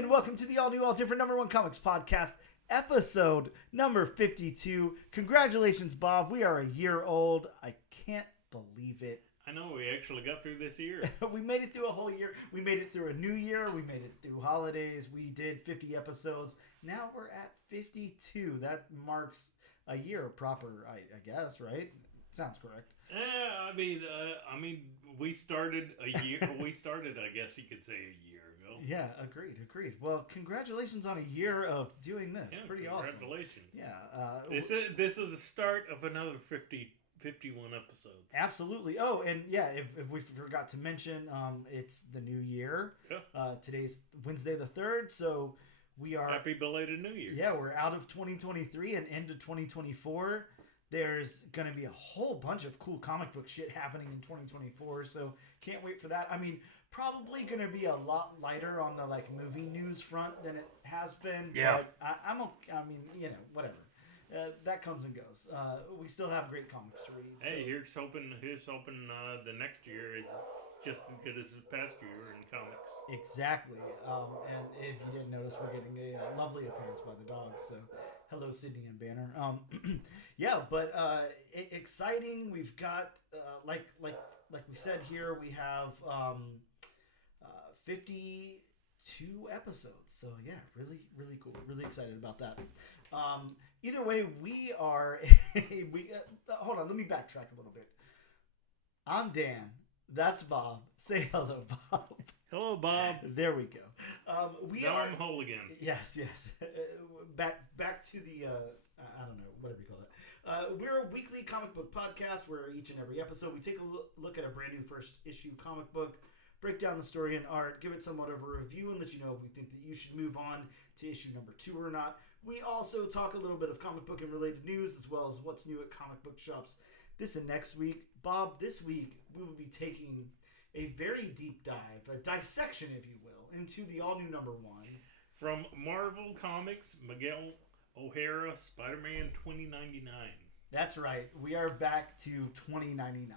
and welcome to the all-new, all-different number one comics podcast, episode number 52. Congratulations, Bob. We are a year old. I can't believe it. I know, we actually got through this year. We made it through a whole year. We made it through a new year. We made it through holidays. We did 50 episodes. Now we're at 52. That marks a year proper, I guess, right? Sounds correct. Yeah, I mean, we started a year. We started, I guess you could say, a year ago. Yeah, agreed. Well, congratulations on a year of doing this. Yeah, pretty awesome. Congratulations. Yeah. This is the start of another 51 episodes. Absolutely. Oh, and yeah, if we forgot to mention, it's the new year. Yeah. Today's Wednesday the 3rd, so we are... Happy belated New Year. Yeah, we're out of 2023 and into 2024. There's going to be a whole bunch of cool comic book shit happening in 2024, so can't wait for that. I mean, probably going to be a lot lighter on the movie news front than it has been. Yeah. But I'm okay. I mean, whatever. That comes and goes. We still have great comics to read. Hey, here's hoping the next year is just as good as the past year in comics. Exactly. And if you didn't notice, we're getting a lovely appearance by the dogs. So, hello, Sydney and Banner. Yeah, but exciting. We've got like we said here, we have 52 episodes. So yeah, really cool. Really excited about that. Either way, we are. Hold on, let me backtrack a little bit. I'm Dan. That's Bob. Say hello, Bob. Hello, Bob. There we go. I'm whole again. Yes. Back to the I don't know, whatever you call it. We're a weekly comic book podcast where each and every episode we take a look at a brand new first issue comic book, break down the story and art, give it somewhat of a review, and let you know if we think that you should move on to issue number 2 or not. We also talk a little bit of comic book and related news, as well as what's new at comic book shops this and next week. Bob, this week we will be taking a very deep dive, a dissection, if you will, into the all-new number 1. From Marvel Comics, Miguel O'Hara, Spider-Man 2099. That's right. We are back to 2099.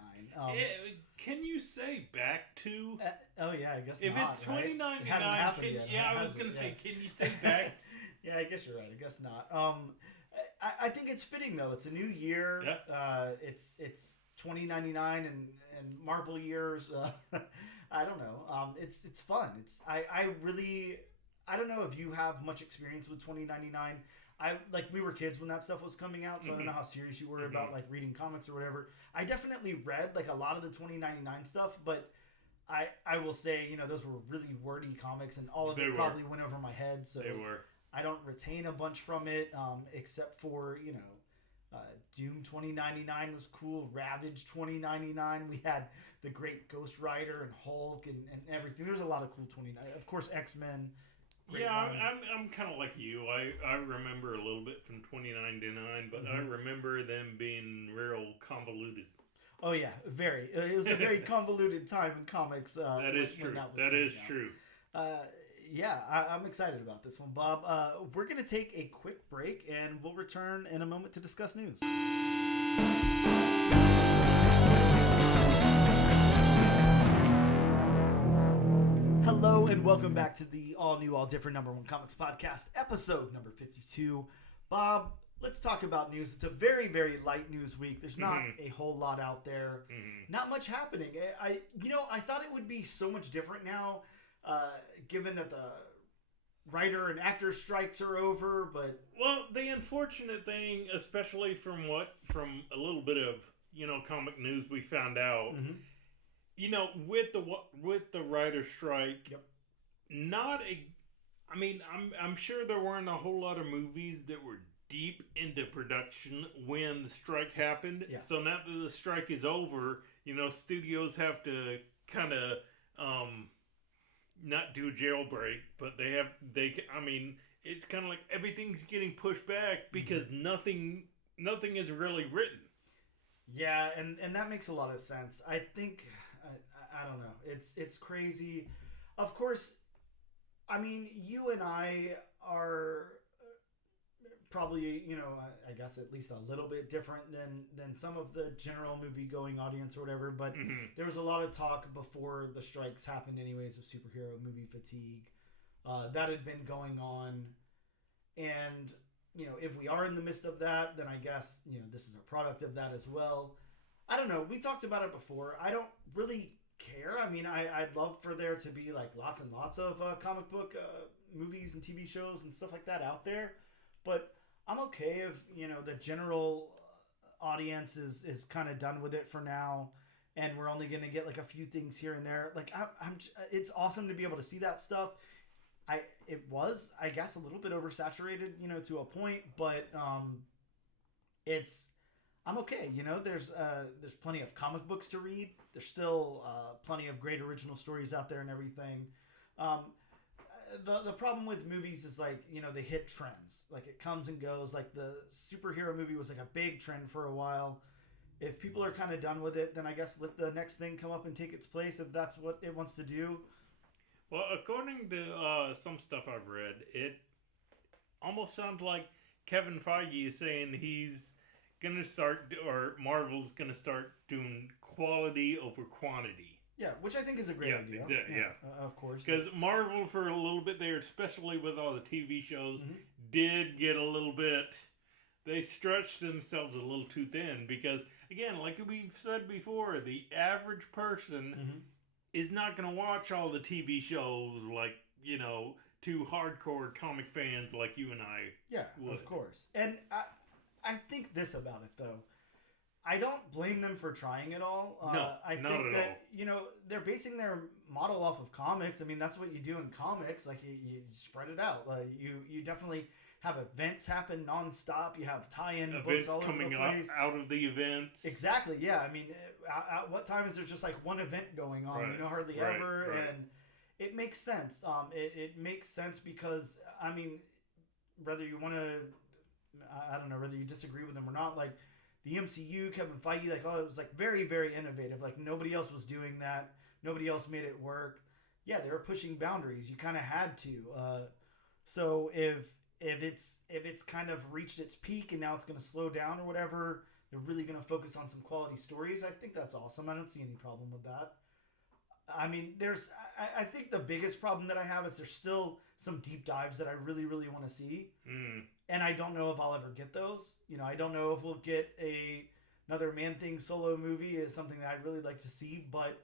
Can you say back to? Oh yeah, I guess if not. If it's 2099, right? It hasn't happened yet. Yeah, I was going to say, can you say back? Yeah, I guess you're right. I guess not. I think it's fitting though. It's a new year. Yeah. It's 2099 and Marvel years. I don't know. It's fun. I don't know if you have much experience with 2099. We were kids when that stuff was coming out, so I don't know how serious you were about reading comics or whatever. I definitely read a lot of the 2099 stuff, but I will say, those were really wordy comics, and all of it probably went over my head. So they were. I don't retain a bunch from it, except for Doom 2099 was cool. Ravage 2099. We had the Great Ghost Rider and Hulk and everything. There's a lot of cool 29. Of course, X-Men. I'm kind of like you. I remember a little bit from 2099, but I remember them being real convoluted. Oh yeah, very. It was a very convoluted time in comics. That is true. That is true. Yeah, I'm excited about this one, Bob. We're going to take a quick break, and we'll return in a moment to discuss news. Hello, and welcome back to the all-new, all-different number 1 comics podcast, episode number 52. Bob, let's talk about news. It's a very, very light news week. There's not a whole lot out there. Not much happening. I thought it would be so much different now. Given that the writer and actor strikes are over, but... Well, the unfortunate thing, especially from a little bit of, comic news we found out, with the writer strike, I'm sure there weren't a whole lot of movies that were deep into production when the strike happened. Yeah. So now that the strike is over, studios have to kind of... not do a jailbreak, but it's kind of like everything's getting pushed back because nothing is really written. Yeah, and that makes a lot of sense. I think, I don't know, it's crazy. Of course, you and I are probably, I guess at least a little bit different than some of the general movie-going audience or whatever, but there was a lot of talk before the strikes happened anyways of superhero movie fatigue. that had been going on, and if we are in the midst of that, then I guess this is a product of that as well. I don't know. We talked about it before. I don't really care. I mean, I'd love for there to be like lots and lots of comic book movies and TV shows and stuff like that out there, but I'm okay if the general audience is kind of done with it for now, and we're only gonna get like a few things here and there. Like it's awesome to be able to see that stuff. It was, I guess, a little bit oversaturated, to a point, but I'm okay. There's plenty of comic books to read. There's still plenty of great original stories out there and everything. The problem with movies is like, they hit trends. Like it comes and goes. Like the superhero movie was like a big trend for a while. If people are kind of done with it, then I guess let the next thing come up and take its place if that's what it wants to do. Well, according to some stuff I've read, it almost sounds like Kevin Feige is saying he's going to start, or Marvel's going to start doing quality over quantity. Yeah, which I think is a great idea. Of course. Because Marvel, for a little bit there, especially with all the TV shows, did get a little bit... They stretched themselves a little too thin because, again, like we've said before, the average person is not going to watch all the TV shows like, two hardcore comic fans like you and I would. Of course. And I think this about it, though. I don't blame them for trying it all. I think that, they're basing their model off of comics. I mean, that's what you do in comics. Like, you spread it out. Like, you definitely have events happen nonstop. You have tie-in books all over the place. Coming out of the events. Exactly, yeah. I mean, at what time is there just like one event going on? Right. Hardly ever. Right. And it makes sense. It makes sense because, I mean, whether you want to, I don't know, whether you disagree with them or not, like, the MCU, Kevin Feige, like, it was like very, very innovative. Like nobody else was doing that. Nobody else made it work. Yeah, they were pushing boundaries. You kind of had to. So if it's kind of reached its peak and now it's going to slow down or whatever, they're really going to focus on some quality stories. I think that's awesome. I don't see any problem with that. I mean, I think the biggest problem that I have is there's still some deep dives that I really, really want to see. And I don't know if I'll ever get those. I don't know if we'll get another Man-Thing solo movie is something that I'd really like to see. But,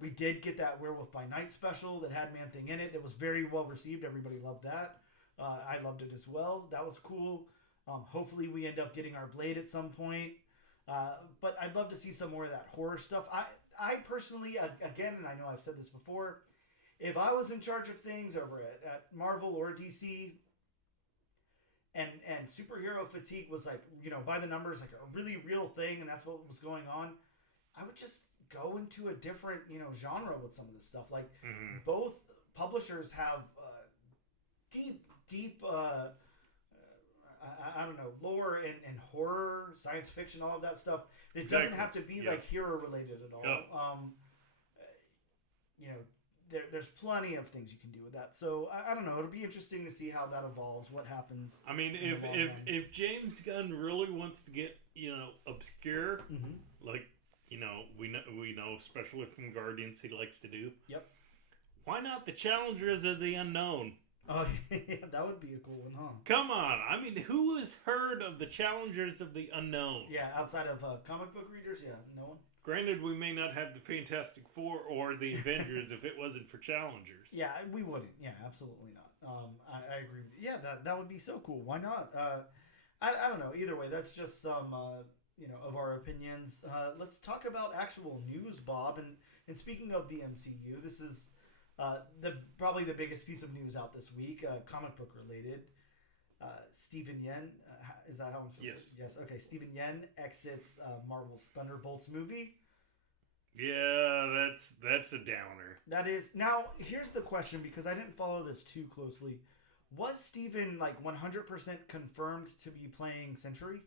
we did get that Werewolf by Night special that had Man-Thing in it. It was very well received. Everybody loved that. I loved it as well. That was cool. Hopefully we end up getting our Blade at some point. But I'd love to see some more of that horror stuff. I personally, again, and I know I've said this before, if I was in charge of things over at Marvel or DC, and superhero fatigue was like, by the numbers, like a really real thing, and that's what was going on, I would just go into a different, genre with some of this stuff. Like, both publishers have deep, I don't know, lore and horror, science fiction, all of that stuff. It doesn't have to be like hero related at all. There's plenty of things you can do with that. So I don't know. It'll be interesting to see how that evolves. What happens? I mean, if James Gunn really wants to get obscure, like we know, especially from Guardians, he likes to do. Yep. Why not the Challengers of the Unknown? Oh, yeah, that would be a cool one, huh? Come on. I mean, who has heard of the Challengers of the Unknown? Yeah, outside of comic book readers, yeah, no one. Granted, we may not have the Fantastic Four or the Avengers if it wasn't for Challengers. Yeah, we wouldn't. Yeah, absolutely not. I agree. Yeah, that would be so cool. Why not? I don't know. Either way, that's just some, of our opinions. Let's talk about actual news, Bob. And speaking of the MCU, this is... probably the biggest piece of news out this week, comic book related. Stephen Yeun, is that how I'm supposed to say? Yes. Okay. Stephen Yeun exits Marvel's Thunderbolts movie. Yeah, that's a downer. That is. Now, here's the question, because I didn't follow this too closely. Was Stephen 100% confirmed to be playing Sentry?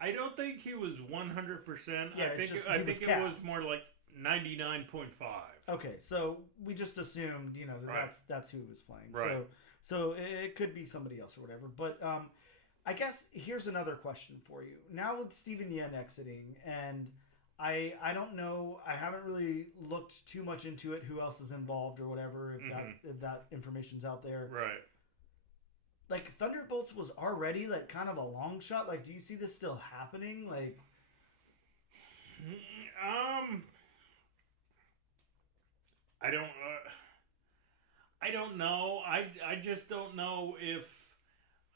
I don't think he was 100%. Yeah, I think it was more like 99.5. Okay, so we just assumed, that's who he was playing. Right. So it could be somebody else or whatever. But I guess here's another question for you. Now with Stephen Yeun exiting, and I don't know. I haven't really looked too much into it. Who else is involved or whatever? If that information's out there, right? Like Thunderbolts was already like kind of a long shot. Like, do you see this still happening? Like, I don't. I don't know. I just don't know if.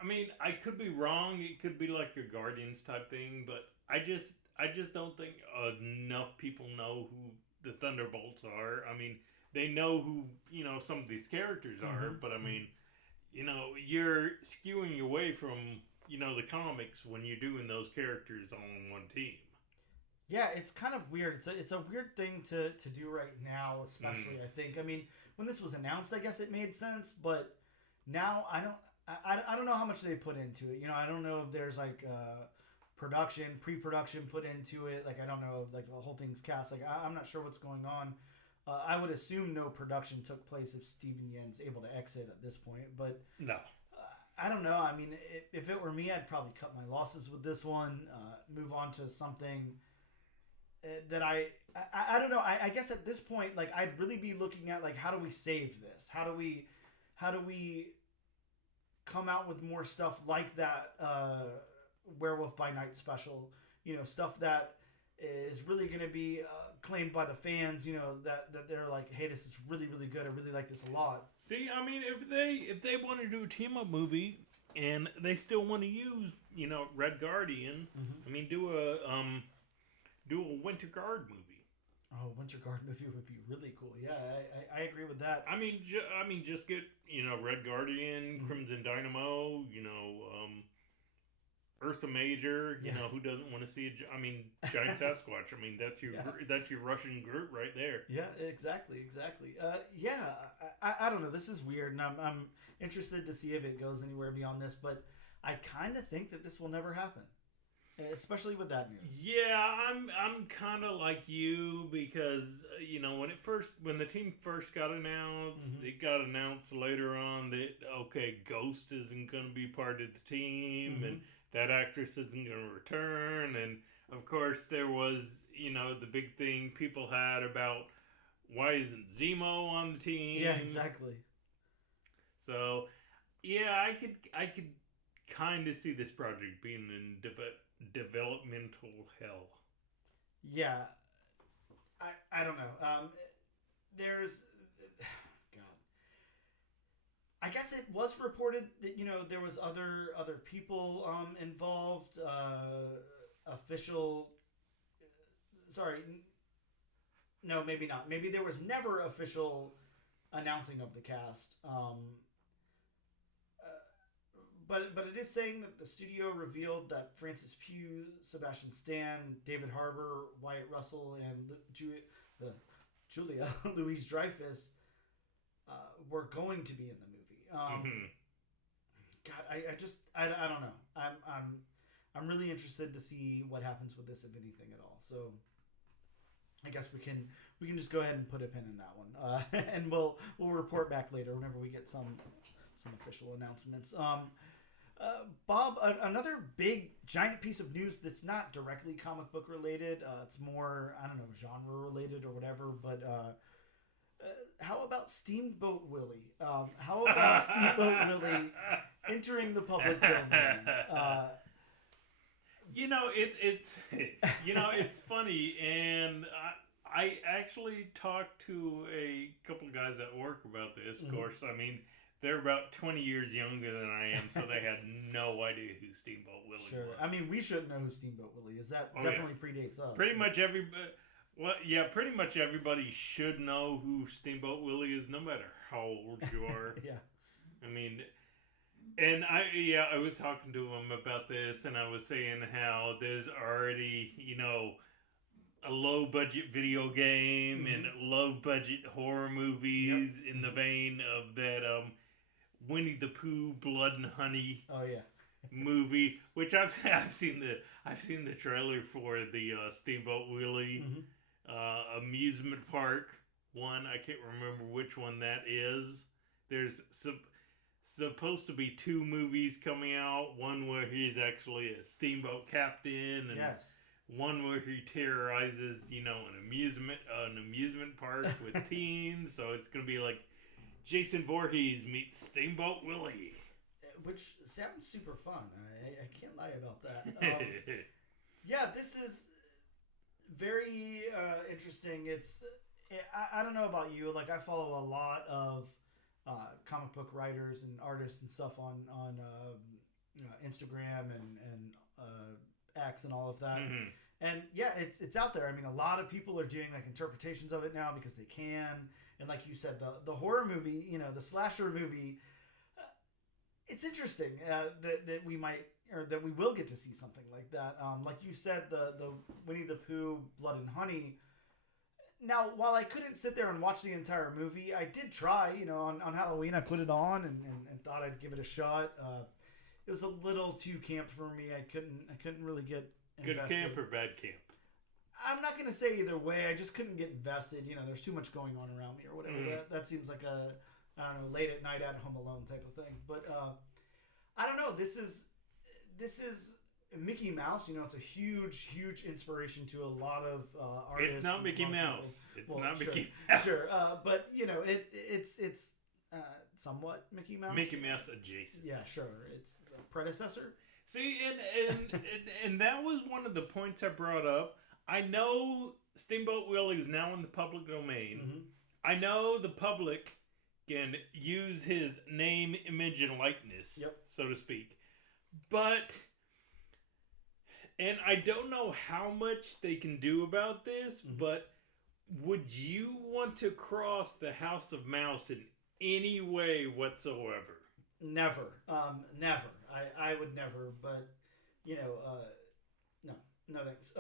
I mean, I could be wrong. It could be like a Guardians type thing, but I just don't think enough people know who the Thunderbolts are. I mean, they know who some of these characters are, but I mean, you're skewing away from the comics when you're doing those characters on one team. Yeah, it's kind of weird. It's a weird thing to do right now, especially. I think. I mean, when this was announced, I guess it made sense, but now I don't know how much they put into it. I don't know if there's like pre-production put into it. Like, I don't know if like the whole thing's cast. Like, I'm not sure what's going on. I would assume no production took place if Steven Yeun's able to exit at this point. But no, I don't know. I mean, if it were me, I'd probably cut my losses with this one. Move on to something that I don't know. I guess at this point, like, I'd really be looking at like, how do we save this? How do we come out with more stuff like that Werewolf by Night special? Stuff that is really going to be claimed by the fans. That they're like, hey, this is really, really good. I really like this a lot. See, I mean, if they want to do a team up movie and they still want to use Red Guardian, I mean, do a Winter Guard movie. Oh, Winter Guard movie would be really cool. Yeah, I agree with that. I mean, just get Red Guardian, Crimson Dynamo, Ursa Major. Who doesn't want to see Giant Sasquatch? I mean, that's your Russian Groot right there. Yeah, exactly. Yeah, I don't know. This is weird, and I'm interested to see if it goes anywhere beyond this. But I kind of think that this will never happen. Especially with that news. Yeah, I'm kind of like you because when the team first got announced, it got announced later on that Ghost isn't going to be part of the team and that actress isn't going to return, and of course there was the big thing people had about why isn't Zemo on the team? Yeah, exactly. So yeah, I could kind of see this project being in developmental hell. Yeah, I don't know. There's God. I guess it was reported that there was other people involved. Official. Sorry. No, maybe not. Maybe there was never official announcing of the cast. But it is saying that the studio revealed that Francis Pugh, Sebastian Stan, David Harbour, Wyatt Russell, and Julia Louis-Dreyfus were going to be in the movie. God, I don't know. I'm really interested to see what happens with this, if anything at all. So I guess we can just go ahead and put a pin in that one, and we'll report back later whenever we get some official announcements. Bob, another big giant piece of news that's not directly comic book related. It's more, I don't know, genre related or whatever. But how about Steamboat Willie? How about Steamboat Willie entering the public domain? It's funny, and I actually talked to a couple guys at work about this. Of course, I mean, they're about 20 years younger than I am, so they had no idea who Steamboat Willie was. I mean, we shouldn't know who Steamboat Willie is. That definitely predates us. Pretty much everybody should know who Steamboat Willie is, no matter how old you are. Yeah. I mean, and I was talking to him about this, and I was saying how there's already, a low-budget video game and low-budget horror movies in the vein of that Winnie the Pooh Blood and Honey movie, which I've seen the trailer for the Steamboat Willie amusement park one. I can't remember which one that is. There's supposed to be 2 movies coming out. One where he's actually a steamboat captain, and one where he terrorizes, an amusement park with teens. So it's gonna be like Jason Voorhees meets Steamboat Willie, which sounds super fun. I can't lie about that. Yeah, this is very interesting. I don't know about you. Like, I follow a lot of comic book writers and artists and stuff on Instagram and X and all of that. Mm-hmm. And yeah, it's out there. I mean, a lot of people are doing like interpretations of it now because they can. And like you said, the horror movie, the slasher movie, it's interesting that we might, or that we will get to see something like that. Like you said, the Winnie the Pooh Blood and Honey. Now, while I couldn't sit there and watch the entire movie, I did try. On Halloween, I put it on and thought I'd give it a shot. It was a little too camp for me. I couldn't really get invested. Good camp or bad camp? I'm not going to say either way. I just couldn't get invested. There's too much going on around me or whatever. Mm-hmm. That seems like a, I don't know, late at night at home alone type of thing. But I don't know. This is Mickey Mouse. It's a huge inspiration to a lot of artists. It's not Mickey Mouse. It's not sure, Mickey Mouse. Sure, but it's somewhat Mickey Mouse. Mickey Mouse adjacent. Yeah, sure. It's the predecessor. See, and that was one of the points I brought up. I know Steamboat Willie is now in the public domain. Mm-hmm. I know the public can use his name, image, and likeness, so to speak. But, and I don't know how much they can do about this, but would you want to cross the House of Mouse in any way whatsoever? Never. Never. I would never, but, no thanks.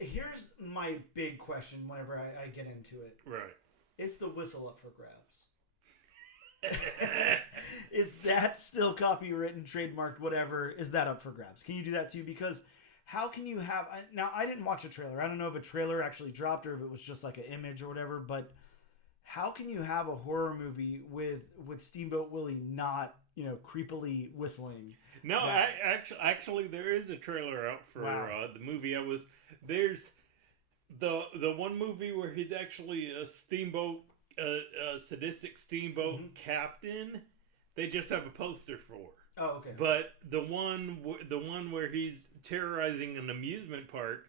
Here's my big question whenever I get into it. Right. Is the whistle up for grabs? Is that still copywritten, trademarked, whatever? Is that up for grabs? Can you do that too? Because how can you have... Now, I didn't watch a trailer. I don't know if a trailer actually dropped or if it was just like an image or whatever, but how can you have a horror movie with Steamboat Willie not, creepily whistling? No, actually, there is a trailer out for the movie. There's the one movie where he's actually a steamboat, a sadistic steamboat captain. They just have a poster for. Oh, okay. But the one where he's terrorizing an amusement park,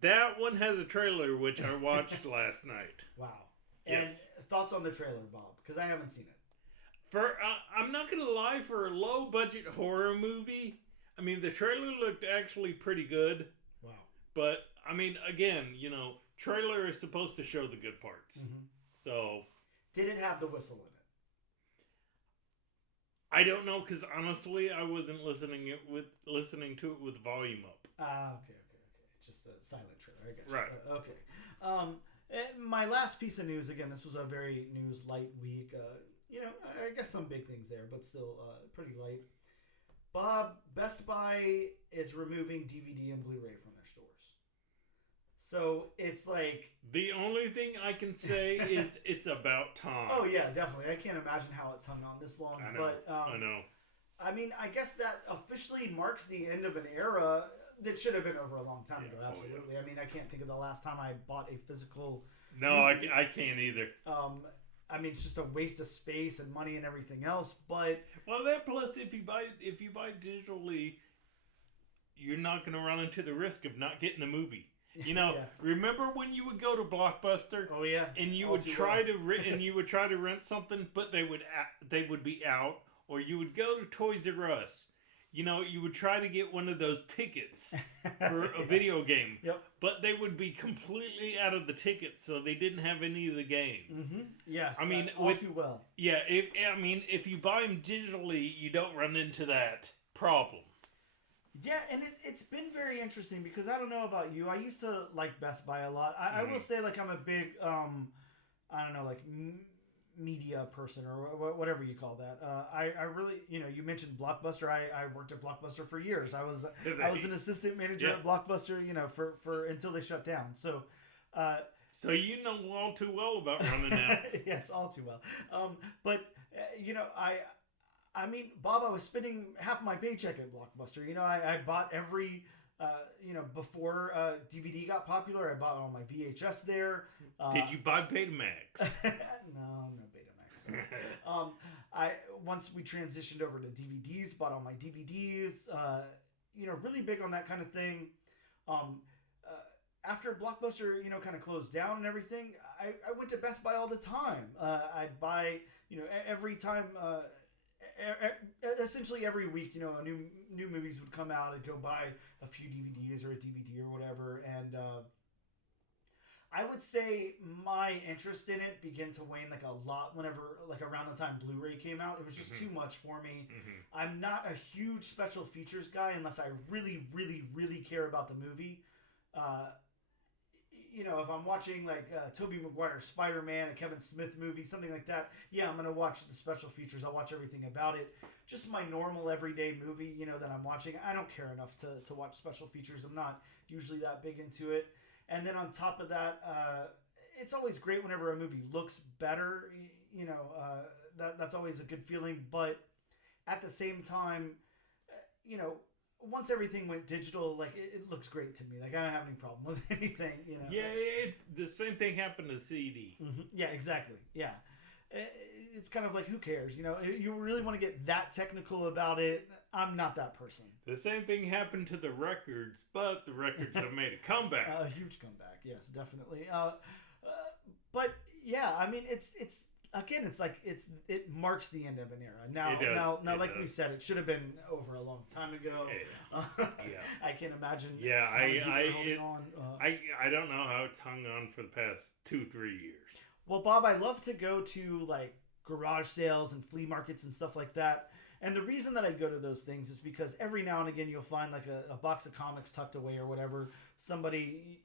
that one has a trailer which I watched last night. Wow. Yes. And thoughts on the trailer, Bob? Because I haven't seen it. I'm not gonna lie, for a low budget horror movie, I mean the trailer looked actually pretty good. Wow. But I mean, again, trailer is supposed to show the good parts. Mm-hmm. So did it have the whistle in it? I don't know, because honestly, I wasn't listening to it with the volume up. Okay. Just a silent trailer. I guess. Right. Okay. My last piece of news. Again, this was a very news light week. I guess some big things there, but still pretty light. Bob, Best Buy is removing DVD and Blu Ray from their stores. So it's like... The only thing I can say is it's about time. Oh, yeah, definitely. I can't imagine how it's hung on this long. I know. But, I know. I mean, I guess that officially marks the end of an era that should have been over a long time ago. Absolutely. Oh, yeah. I mean, I can't think of the last time I bought a physical... No, I can't either. I mean, it's just a waste of space and money and everything else. But that plus, if you buy digitally, you're not going to run into the risk of not getting the movie. Remember when you would go to Blockbuster? Oh yeah, and you would try to rent something, but they would be out, or you would go to Toys R Us. You would try to get one of those tickets for a video game. Yep. But they would be completely out of the tickets, so they didn't have any of the games. Mm-hmm. Yes. I mean, all too well. Yeah. If you buy them digitally, you don't run into that problem. Yeah, and it's been very interesting because I don't know about you. I used to like Best Buy a lot. I will say, like, I'm a big, I don't know, like... media person or whatever you call that. I really, you mentioned Blockbuster. I worked at Blockbuster for years. I was an assistant manager at Blockbuster, for until they shut down. So you know all too well about running out. Yes, all too well. But I mean, Bob, I was spending half my paycheck at Blockbuster. I bought every before DVD got popular, I bought all my VHS there. Did you buy Betamax? No Betamax. Once we transitioned over to DVDs, bought all my DVDs. Really big on that kind of thing. After Blockbuster, kind of closed down and everything, I went to Best Buy all the time. I'd buy, every time, essentially every week, new movies would come out. I'd go buy a few DVDs or a DVD or whatever. And I would say my interest in it began to wane like a lot whenever, like around the time Blu-ray came out. It was just too much for me. I'm not a huge special features guy unless I really, really, really care about the movie. If I'm watching like Tobey Maguire's Spider-Man, a Kevin Smith movie, something like that, yeah, I'm going to watch the special features. I'll watch everything about it. Just my normal everyday movie, that I'm watching, I don't care enough to watch special features. I'm not usually that big into it. And then on top of that, it's always great whenever a movie looks better. That's always a good feeling. But at the same time, once everything went digital, like it looks great to me. Like I don't have any problem with anything. Yeah, the same thing happened to CD. Yeah, exactly. Yeah, it's kind of like who cares? You really want to get that technical about it? I'm not that person. The same thing happened to the records, but the records have made a comeback. A huge comeback, yes, definitely. But yeah, I mean, it's again, it's like it marks the end of an era. Now, like we said, it should have been over a long time ago. Yeah. I can't imagine. Yeah, I don't know how it's hung on for the past 2-3 years. Well, Bob, I love to go to like garage sales and flea markets and stuff like that. And the reason that I go to those things is because every now and again you'll find like a box of comics tucked away or whatever. Somebody,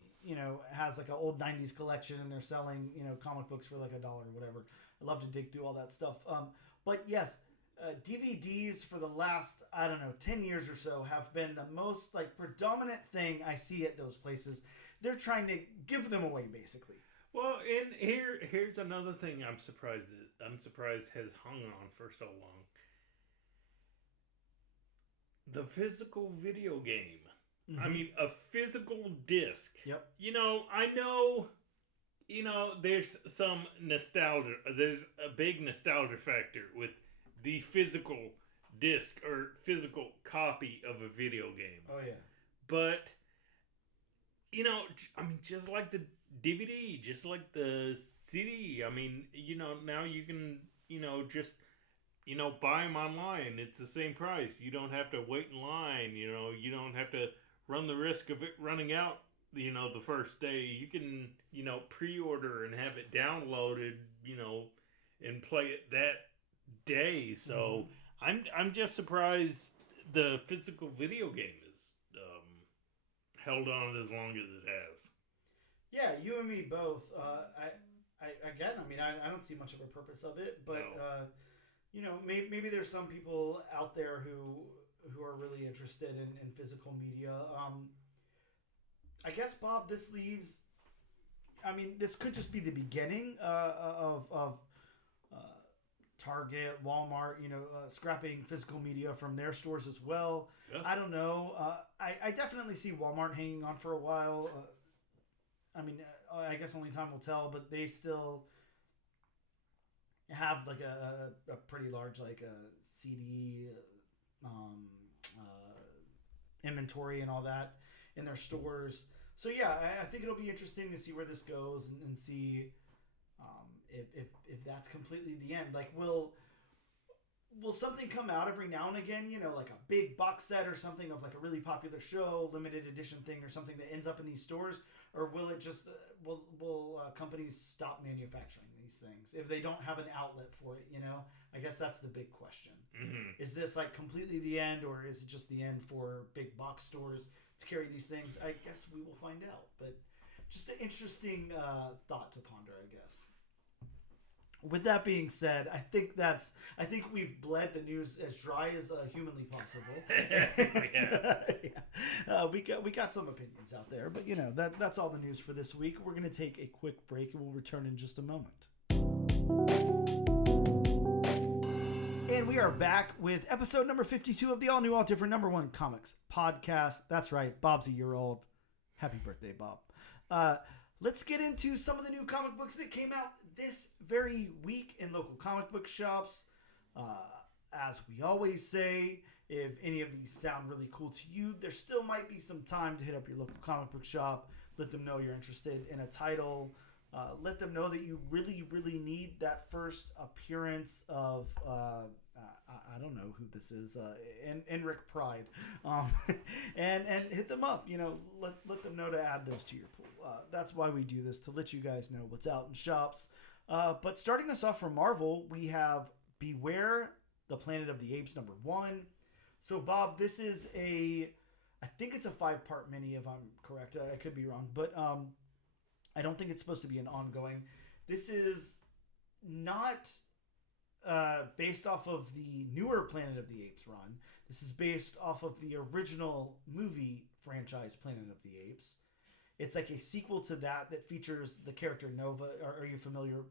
has like an old 90s collection and they're selling, comic books for like $1 or whatever. I love to dig through all that stuff. But yes, DVDs for the last, 10 years or so have been the most like predominant thing I see at those places. They're trying to give them away basically. Well, and here's another thing I'm surprised has hung on for so long. The physical video game. I mean, a physical disc. Yep. I know, there's some nostalgia. There's a big nostalgia factor with the physical disc or physical copy of a video game. Oh, yeah. But, just like the DVD, just like the CD, now you can, just... buy them online. It's the same price. You don't have to wait in line. You don't have to run the risk of it running out, the first day. You can, pre-order and have it downloaded, and play it that day. So I'm just surprised the physical video game is held on as long as it has. Yeah, you and me both. I don't see much of a purpose of it, but... No. Maybe there's some people out there who are really interested in physical media. I guess, Bob, this leaves... this could just be the beginning of Target, Walmart, scrapping physical media from their stores as well. Yeah. I don't know. I definitely see Walmart hanging on for a while. I guess only time will tell, but they still... have like a pretty large like a CD inventory and all that in their stores. So yeah, I think it'll be interesting to see where this goes and see if that's completely the end. Like will something come out every now and again, like a big box set or something of like a really popular show, limited edition thing or something that ends up in these stores? Or will it just will companies stop manufacturing these things if they don't have an outlet for it? I guess that's the big question. Is this like completely the end, or is it just the end for big box stores to carry these things? I guess we will find out. But just an interesting thought to ponder, I guess. With that being said, I think we've bled the news as dry as humanly possible. Yeah. We got some opinions out there, but that's all the news for this week. We're going to take a quick break and we'll return in just a moment. And we are back with episode number 52 of the all new, all different #1 comics podcast. That's right, Bob's a year old. Happy birthday, Bob. Let's get into some of the new comic books that came out this very week in local comic book shops. As we always say, if any of these sound really cool to you, there still might be some time to hit up your local comic book shop. Let them know you're interested in a title. Let them know that you really, really need that first appearance of, I don't know who this is, Enric Pride. And hit them up. You know, let them know to add those to your pool. That's why we do this, to let you guys know what's out in shops. But starting us off from Marvel, we have Beware the Planet of the Apes #1. So, Bob, this is I think it's a 5-part mini, if I'm correct. I could be wrong. But I don't think it's supposed to be an ongoing. This is not based off of the newer Planet of the Apes run. This is based off of the original movie franchise Planet of the Apes. It's like a sequel to that features the character Nova. Are you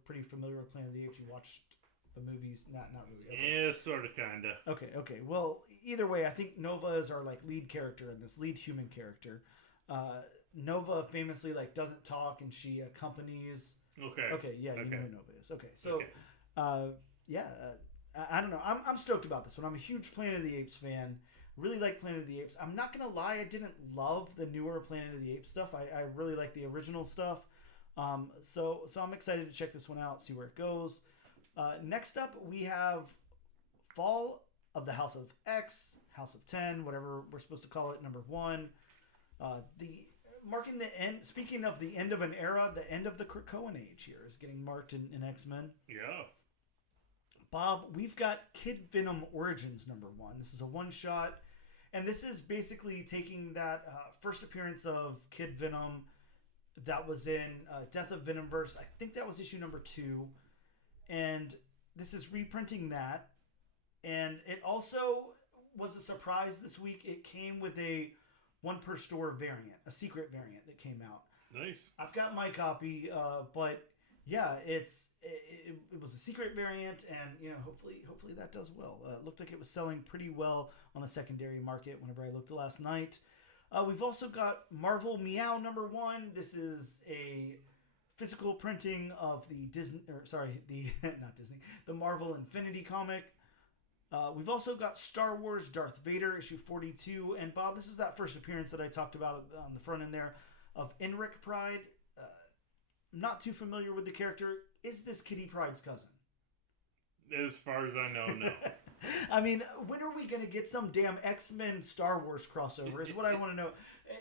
pretty familiar with Planet of the Apes? You watched the movies? Not really. Okay. Yeah, sort of, kind of. Okay. Well, either way, I think Nova is our lead character in this, lead human character. Nova famously doesn't talk, and she accompanies. Okay. Yeah, you know who Nova is. Okay, so I don't know. I'm stoked about this one. I'm a huge Planet of the Apes fan. Really like Planet of the Apes. I'm not gonna lie, I didn't love the newer Planet of the Apes stuff. I really like the original stuff. So I'm excited to check this one out, see where it goes. Next up, we have Fall of the House of X, House of 10, whatever we're supposed to call it, #1. Marking the end. Speaking of the end of an era, the end of the Krakoan age here is getting marked in X-Men. Yeah. Bob, we've got Kid Venom Origins #1. This is a one-shot, and this is basically taking that first appearance of Kid Venom that was in Death of Venomverse. I think that was issue #2, and this is reprinting that. And it also was a surprise this week. It came with a 1 per store variant, a secret variant that came out. Nice. I've got my copy, but yeah, it was a secret variant, and hopefully that does well. It looked like it was selling pretty well on the secondary market whenever I looked last night. We've also got Marvel Meow #1. This is a physical printing of the the Marvel Infinity comic. We've also got Star Wars Darth Vader issue 42. And Bob, this is that first appearance that I talked about on the front end there of Enric Pride. Not too familiar with the character. Is this Kitty Pryde's cousin? As far as I know, no. I mean, when are we going to get some damn X-Men Star Wars crossover is what I want to know.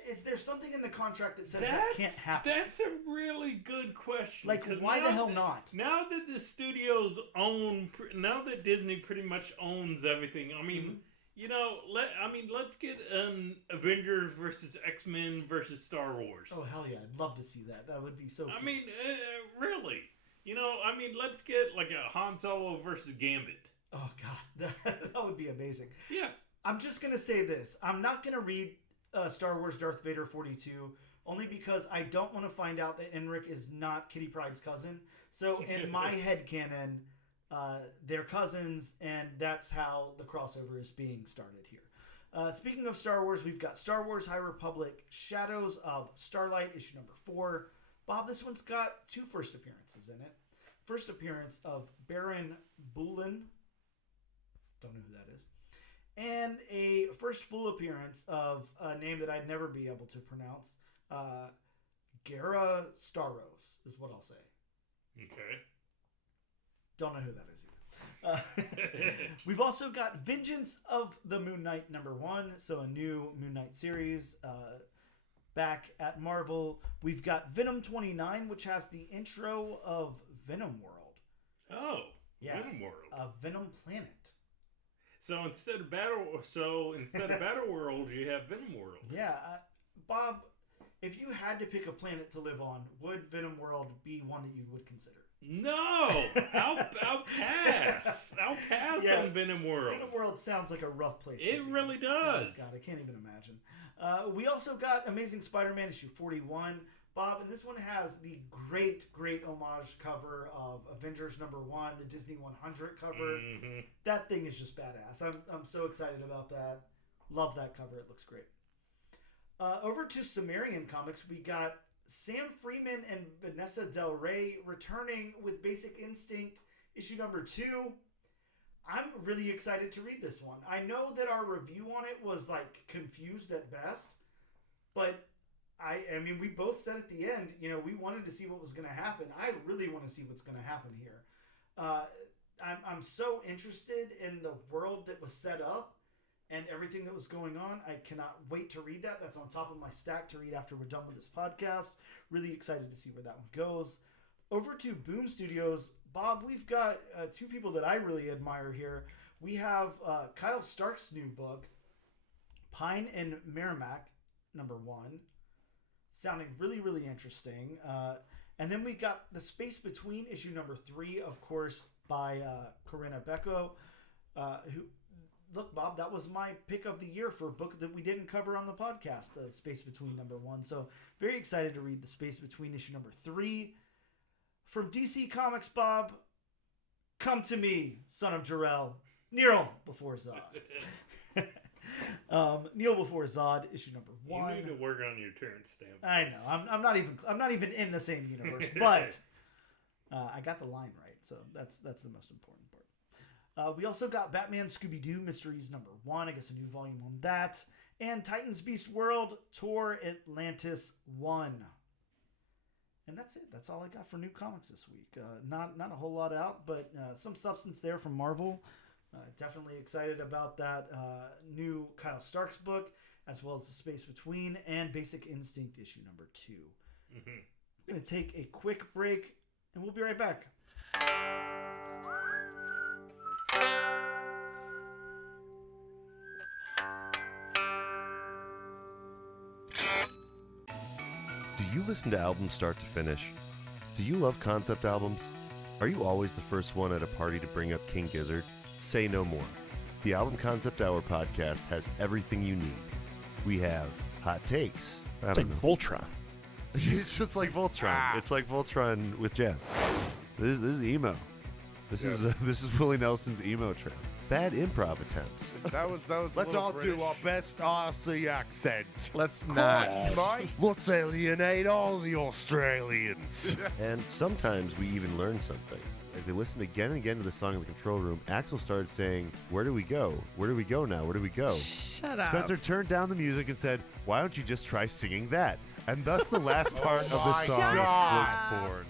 Is there something in the contract that says that can't happen? That's a really good question. Why the hell not? Now that the studios now that Disney pretty much owns everything, I mean, let's get an Avengers versus X-Men versus Star Wars. Oh, hell yeah. I'd love to see that. That would be so cool. I mean, really. Let's get a Han Solo versus Gambit. Oh, God. That would be amazing. Yeah. I'm just going to say this. I'm not going to read Star Wars Darth Vader 42 only because I don't want to find out that Enric is not Kitty Pryde's cousin. So in my headcanon, they're cousins, and that's how the crossover is being started here. Speaking of Star Wars, we've got Star Wars High Republic Shadows of Starlight, issue #4. Bob, this one's got 2 first appearances in it. First appearance of Baron Bulin. Don't know who that is. And a first full appearance of a name that I'd never be able to pronounce. Gara Staros is what I'll say. Okay. Don't know who that is either. We've also got Vengeance of the Moon Knight #1. So a new Moon Knight series back at Marvel. We've got Venom 29, which has the intro of Venom World. Oh, yeah. Venom World. Venom Planet. So instead of Battle World, you have Venom World. Yeah, Bob, if you had to pick a planet to live on, would Venom World be one that you would consider? No, I'll pass. I'll pass on Venom World. Venom World sounds like a rough place. It really does. Oh, God, I can't even imagine. We also got Amazing Spider-Man issue 41. Bob, and this one has the great homage cover of Avengers #1, the Disney 100 cover. Mm-hmm. That thing is just badass. I'm so excited about that. Love that cover. It looks great. Over to Sumerian Comics, we got Sam Freeman and Vanessa Del Rey returning with Basic Instinct issue #2. I'm really excited to read this one. I know that our review on it was like confused at best, but I mean, we both said at the end, you know, we wanted to see what was going to happen. I really want to see what's going to happen here. I'm so interested in the world that was set up and everything that was going on. I cannot wait to read that. That's on top of my stack to read after we're done with this podcast. Really excited to see where that one goes. Over to Boom Studios. Bob, we've got two people that I really admire here. We have Kyle Stark's new book, Pine and Merrimack, #1. Sounding really, really interesting. And then we got The Space Between, issue #3, of course, by Corinna Becco. Who, look, Bob, that was my pick of the year for a book that we didn't cover on the podcast, The Space Between #1. So very excited to read The Space Between, issue #3. From DC Comics, Bob, Come to Me, Son of Jor-El, Kneel Before Zod. Kneel Before Zod, issue #1. You need to work on your Terrence Stamp. I know. I'm not even in the same universe, but I got the line right, so that's the most important part. We also got Batman Scooby-Doo Mysteries #1. I guess a new volume on that, and Titans Beast World Tour Atlantis 1. And that's it. That's all I got for new comics this week. Not a whole lot out, but some substance there from Marvel. Definitely excited about that new Kyle Stark's book, as well as The Space Between and Basic Instinct issue #2. Mm-hmm. We're going to take a quick break, and we'll be right back. Do you listen to albums start to finish? Do you love concept albums? Are you always the first one at a party to bring up King Gizzard? Say no more. The Album Concept Hour podcast has everything you need. We have hot takes. It's like Voltron. It's just like Voltron. It's like Voltron with jazz. This is emo. This is Willie Nelson's emo trip. Bad improv attempts. That was. Let's all do our best Aussie accent. Let's not. Let's alienate all the Australians. And sometimes we even learn something. As they listened again and again to the song in the control room, Axel started saying, "Where do we go? Where do we go now? Where do we go?" Shut up. Spencer turned down the music and said, "Why don't you just try singing that?" And thus the last part of the song was born.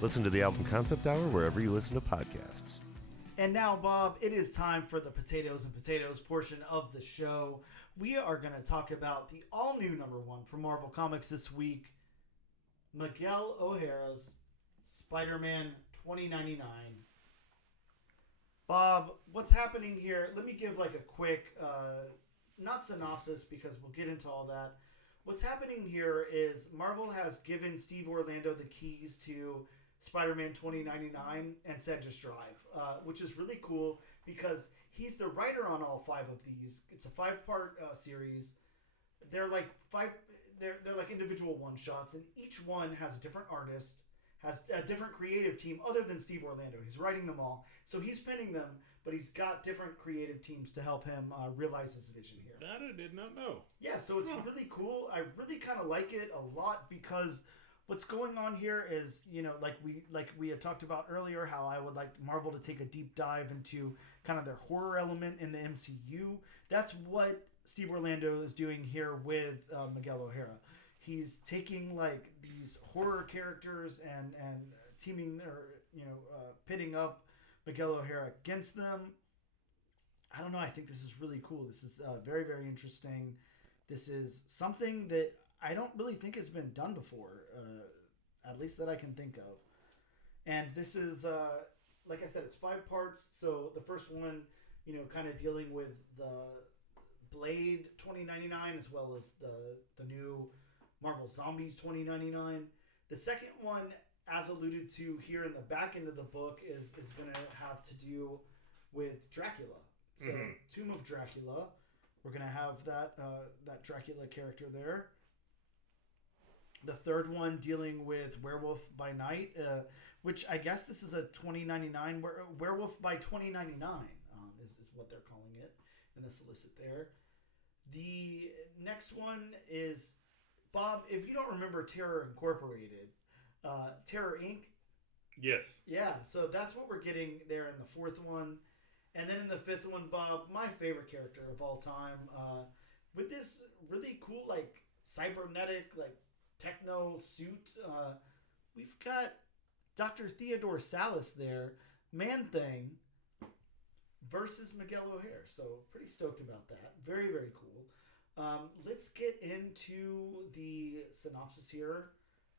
Listen to the Album Concept Hour wherever you listen to podcasts. And now, Bob, it is time for the potatoes and potatoes portion of the show. We are going to talk about the all-new #1 from Marvel Comics this week, Miguel O'Hara's Spider-Man 2099. Bob, what's happening here? Let me give like a quick, not synopsis because we'll get into all that. What's happening here is Marvel has given Steve Orlando the keys to Spider-Man 2099 and said just drive, which is really cool because he's the writer on all 5 of these. It's a 5-part series. They're like they're like individual one-shots, and each one has a different artist, has a different creative team other than Steve Orlando. He's writing them all. So he's penning them, but he's got different creative teams to help him realize his vision here. That I did not know. Yeah, so it's really cool. I really kind of like it a lot because what's going on here is, you know, like we had talked about earlier, how I would like Marvel to take a deep dive into kind of their horror element in the MCU. That's what Steve Orlando is doing here with Miguel O'Hara. He's taking like these horror characters and teaming or pitting up Miguel O'Hara against them. I don't know. I think this is really cool. This is very, very interesting. This is something that I don't really think has been done before, at least that I can think of. And this is, like I said, it's 5 parts. So the first one, kind of dealing with the Blade 2099 as well as the new Marvel Zombies 2099. The second one, as alluded to here in the back end of the book, is going to have to do with Dracula. So Tomb of Dracula. We're going to have that Dracula character there. The third one dealing with Werewolf by Night, which I guess this is a 2099 Werewolf by 2099 is what they're calling it in the solicit there. The next one is, Bob, if you don't remember Terror Incorporated, Terror Inc. Yes. Yeah, so that's what we're getting there in the fourth one. And then in the fifth one, Bob, my favorite character of all time, with this really cool, like, cybernetic, like, techno suit. We've got Dr. Theodore Salas there, Man-Thing, versus Miguel O'Hare. So pretty stoked about that. Very, very cool. Let's get into the synopsis here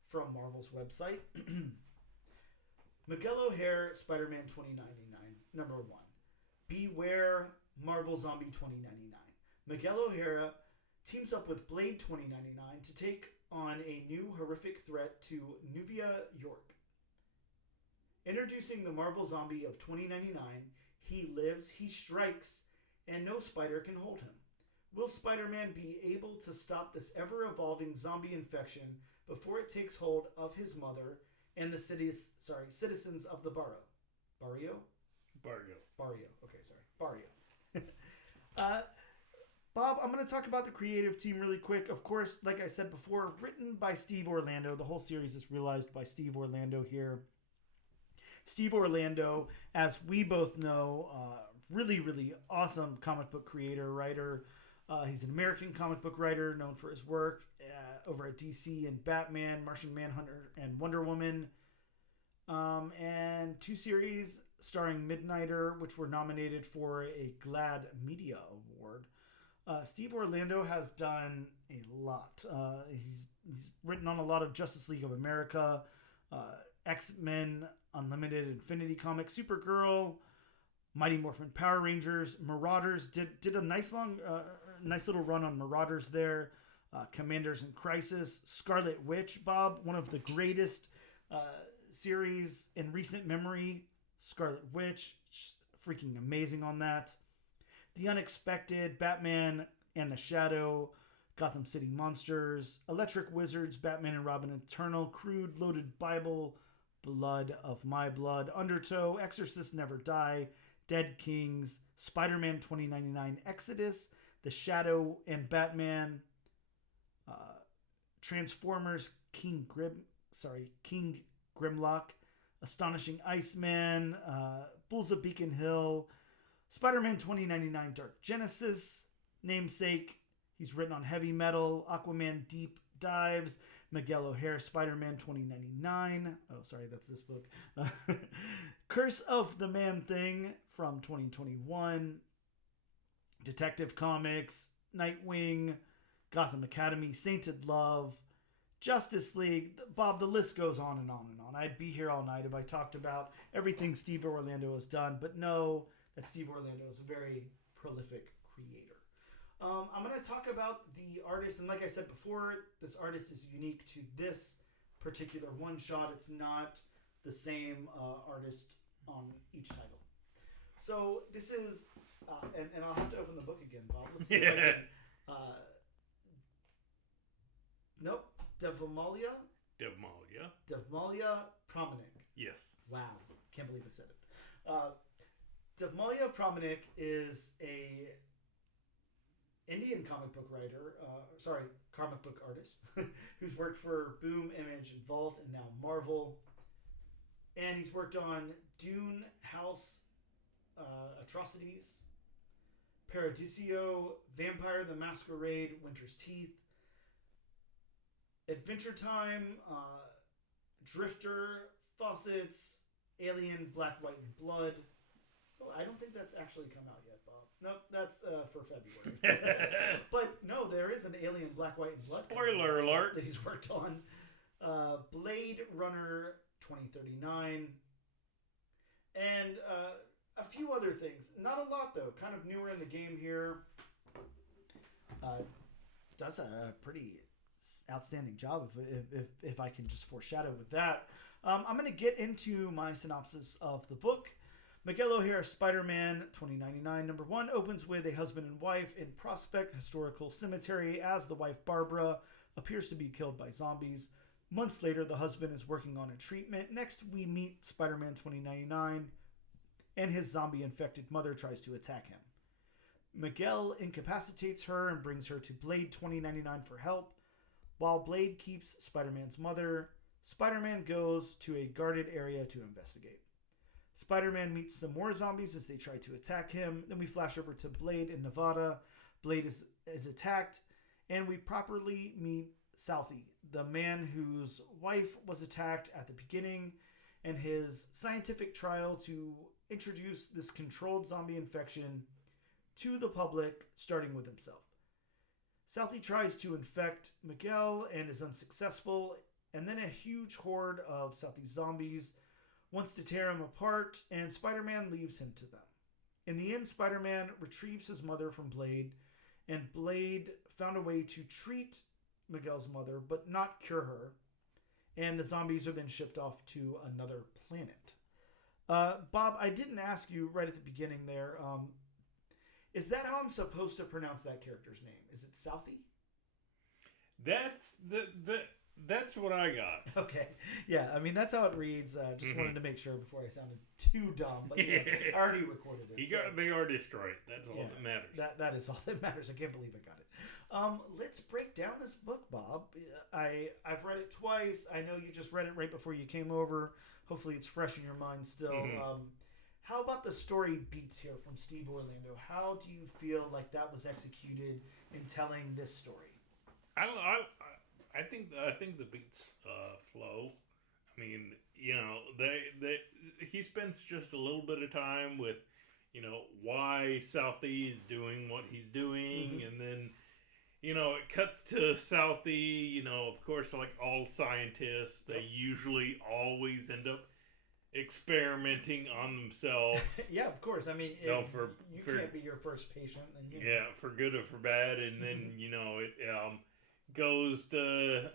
from Marvel's website. Miguel O'Hare, Spider-Man 2099, number 1. Beware Marvel Zombie 2099. Miguel O'Hara teams up with Blade 2099 to take on a new horrific threat to Nuvia, York. Introducing the Marvel Zombie of 2099, he lives, he strikes, and no spider can hold him. Will Spider-Man be able to stop this ever-evolving zombie infection before it takes hold of his mother and the citizens of the Barrio? Barrio. Okay, sorry. Barrio. Bob, I'm going to talk about the creative team really quick. Of course, like I said before, written by Steve Orlando. The whole series is realized by Steve Orlando here. Steve Orlando, as we both know, really, really awesome comic book creator, writer. He's an American comic book writer known for his work over at DC and Batman, Martian Manhunter, and Wonder Woman. And 2 series starring Midnighter, which were nominated for a GLAAD Media Award. Steve Orlando has done a lot. He's written on a lot of Justice League of America, X-Men Unlimited, Infinity Comics, Supergirl, Mighty Morphin Power Rangers, Marauders. Did a nice little run on Marauders there. Commanders in Crisis, Scarlet Witch, Bob, one of the greatest series in recent memory. Scarlet Witch, freaking amazing on that. The Unexpected, Batman and the Shadow, Gotham City Monsters, Electric Wizards, Batman and Robin Eternal, Crude, Loaded Bible, Blood of My Blood, Undertow, Exorcist Never Die, Dead Kings, Spider-Man 2099, Exodus, The Shadow and Batman, Transformers, King Grimlock, Astonishing Iceman, Bulls of Beacon Hill, Spider-Man 2099 Dark Genesis, Namesake. He's written on Heavy Metal, Aquaman Deep Dives, Miguel O'Hare, Spider-Man 2099. Oh, sorry, that's this book. Curse of the Man-Thing from 2021. Detective Comics, Nightwing, Gotham Academy, Sainted Love, Justice League. Bob, the list goes on and on and on. I'd be here all night if I talked about everything Steve Orlando has done, but know that Steve Orlando is a very prolific creator. I'm going to talk about the artist, and like I said before, this artist is unique to this particular one-shot. It's not the same artist on each title. So this is, and I'll have to open the book again, Bob. Let's see if I can. Nope. Devmalia Promenick. Yes. Wow. Can't believe I said it. Devmalia Promenick is a Indian comic book writer, comic book artist, who's worked for Boom, Image, and Vault, and now Marvel. And he's worked on Dune, House, Atrocities, Paradiso, Vampire the Masquerade, Winter's Teeth, Adventure Time, Drifter, Faucets, Alien, Black, White, and Blood. Oh, I don't think that's actually come out yet, Bob. Nope, that's for February. But no, there is an Alien, Black, White, and Blood. Spoiler alert. That he's worked on. Blade Runner 2039. And a few other things. Not a lot, though. Kind of newer in the game here. Does a pretty outstanding job, if I can just foreshadow with that. I'm going to get into my synopsis of the book. Miguel O'Hare, Spider-Man 2099, number 1, opens with a husband and wife in Prospect Historical Cemetery as the wife Barbara appears to be killed by zombies. Months later, the husband is working on a treatment. Next, we meet Spider-Man 2099, and his zombie-infected mother tries to attack him. Miguel incapacitates her and brings her to Blade 2099 for help. While Blade keeps Spider-Man's mother, Spider-Man goes to a guarded area to investigate. Spider-Man meets some more zombies as they try to attack him. Then we flash over to Blade in Nevada. Blade is attacked, and we properly meet Southie, the man whose wife was attacked at the beginning, and his scientific trial to introduce this controlled zombie infection to the public, starting with himself. Southie tries to infect Miguel and is unsuccessful, and then a huge horde of Southie's zombies wants to tear him apart, and Spider-Man leaves him to them. In the end, Spider-Man retrieves his mother from Blade, and Blade found a way to treat Miguel's mother, but not cure her, and the zombies are then shipped off to another planet. Bob, I didn't ask you right at the beginning there, is that how I'm supposed to pronounce that character's name? Is it Southie? That's what I got. Okay. Yeah, I mean, that's how it reads. Just wanted to make sure before I sounded too dumb. But yeah, I already recorded it. You got the artist right. That's all that matters. That is all that matters. I can't believe I got it. Let's break down this book, Bob. I've read it twice. I know you just read it right before you came over. Hopefully it's fresh in your mind still. How about the story beats here from Steve Orlando? How do you feel like that was executed in telling this story? I think the beats flow. I mean, you know, he spends just a little bit of time with, you know, why Southie is doing what he's doing, and then, you know, it cuts to Southie. You know, of course, like all scientists, they usually always end up experimenting on themselves. Yeah, of course. I mean, you can't be your first patient. And, you know. Yeah, for good or for bad, and then you know it goes to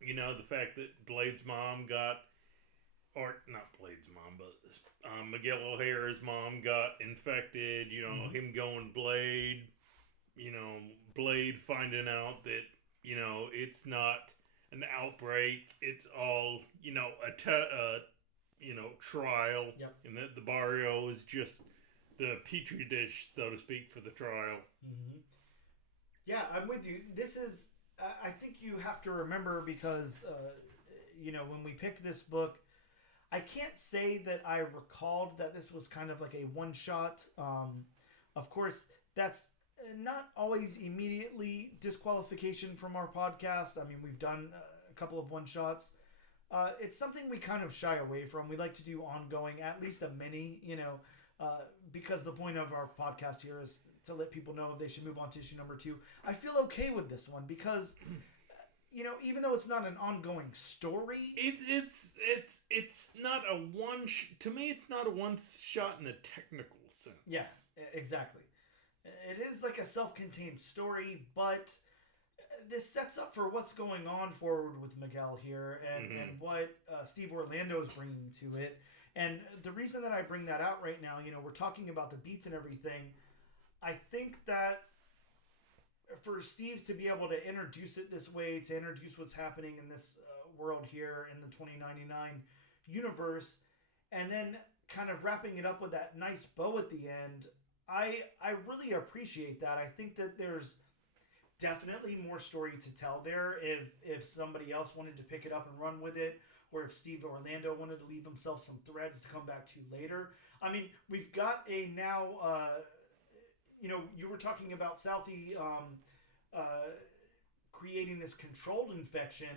you know, the fact that Blade's mom got, or not Blade's mom, but Miguel O'Hara's mom got infected. You know, him going Blade. You know, Blade finding out that, you know, it's not an outbreak, it's all, you know, trial, and that the barrio is just the petri dish, so to speak, for the trial. Yeah, I'm with you. This is, I think you have to remember, because you know, when we picked this book, I can't say that I recalled that this was kind of like a one shot. Of course, that's not always immediately disqualification from our podcast. I mean, we've done a couple of one-shots. It's something we kind of shy away from. We like to do ongoing, at least a mini, you know, because the point of our podcast here is to let people know if they should move on to issue number 2. I feel okay with this one because, you know, even though it's not an ongoing story, it's not a to me, it's not a one-shot in the technical sense. Yeah, exactly. It is like a self-contained story, but this sets up for what's going on forward with Miguel here and what Steve Orlando is bringing to it. And the reason that I bring that out right now, you know, we're talking about the beats and everything. I think that for Steve to be able to introduce it this way, to introduce what's happening in this world here in the 2099 universe, and then kind of wrapping it up with that nice bow at the end, I really appreciate that. I think that there's definitely more story to tell there if somebody else wanted to pick it up and run with it, or if Steve Orlando wanted to leave himself some threads to come back to later. I mean, we've got a now, you know, you were talking about Southie creating this controlled infection.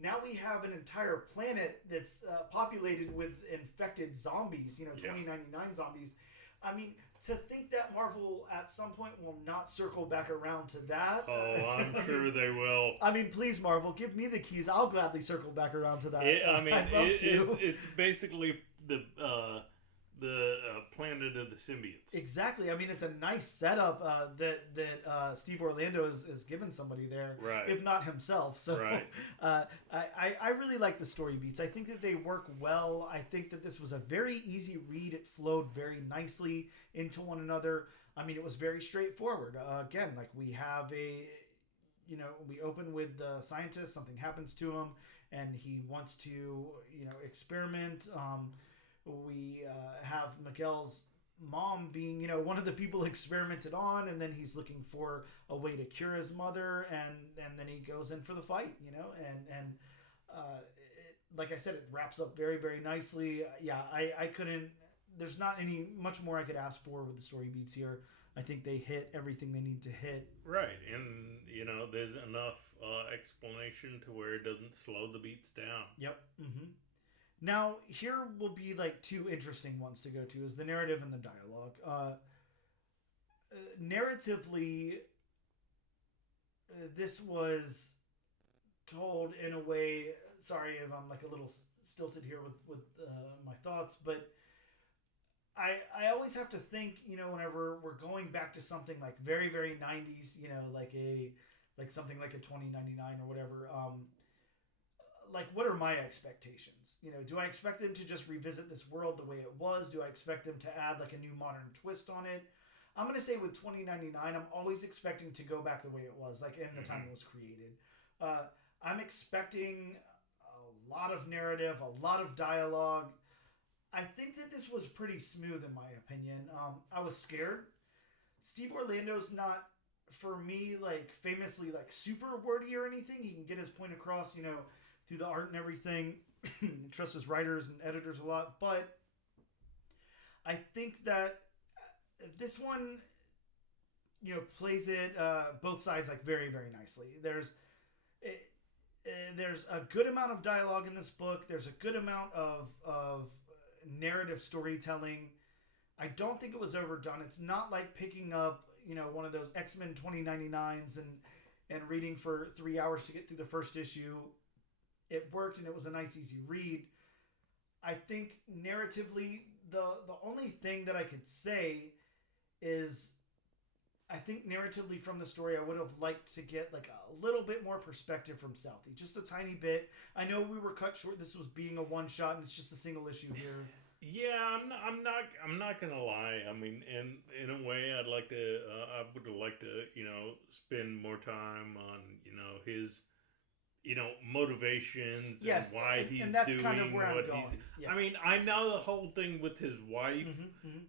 Now we have an entire planet that's populated with infected zombies, you know, 2099 zombies. I mean, to think that Marvel at some point will not circle back around to that. Oh, I'm sure they will. I mean, please, Marvel, give me the keys. I'll gladly circle back around to that. It's basically the planet of the symbiotes. Exactly. I mean, it's a nice setup that Steve Orlando is given somebody there, right? If not himself. So right. I really like the story beats. I think that they work well. I think that this was a very easy read. It flowed very nicely into one another. I mean, it was very straightforward. Again, like we have we open with the scientist. Something happens to him, and he wants to, experiment. We have Miguel's mom being, one of the people experimented on, and then he's looking for a way to cure his mother, and then he goes in for the fight, like I said, it wraps up very, very nicely. I couldn't. There's not much more I could ask for with the story beats here. I think they hit everything they need to hit. Right, and there's enough explanation to where it doesn't slow the beats down. Yep. Mm-hmm. Now, here will be like two interesting ones to go to: is the narrative and the dialogue. Narratively, this was told in a way. Sorry if I'm like a little stilted here with my thoughts, but I always have to think, whenever we're going back to something like very, very 90s, like something like a 2099 or whatever. Like, what are my expectations? Do I expect them to just revisit this world the way it was? Do I expect them to add like a new modern twist on it? I'm going to say with 2099, I'm always expecting to go back the way it was, like in the time it was created. I'm expecting a lot of narrative, a lot of dialogue. I think that this was pretty smooth in my opinion. I was scared. Steve Orlando's not, for me, like famously like super wordy or anything. He can get his point across, through the art and everything. Trust his writers and editors a lot, but I think that this one, plays it both sides like very, very nicely. There's a good amount of dialogue in this book. There's a good amount of narrative storytelling. I don't think it was overdone. It's not like picking up, one of those X-Men 2099s and reading for 3 hours to get through the first issue. It worked and it was a nice, easy read. I think narratively, the only thing that I could say is I think narratively from the story, I would have liked to get like a little bit more perspective from Southie, just a tiny bit. I know we were cut short. This was being a one shot, and it's just a single issue here. Yeah, I'm not gonna lie. I mean, in a way, I would like to, spend more time on, his, motivations, yes, and why he's and that's doing kind of where I'm what going. he's. Yeah. I mean, I know the whole thing with his wife,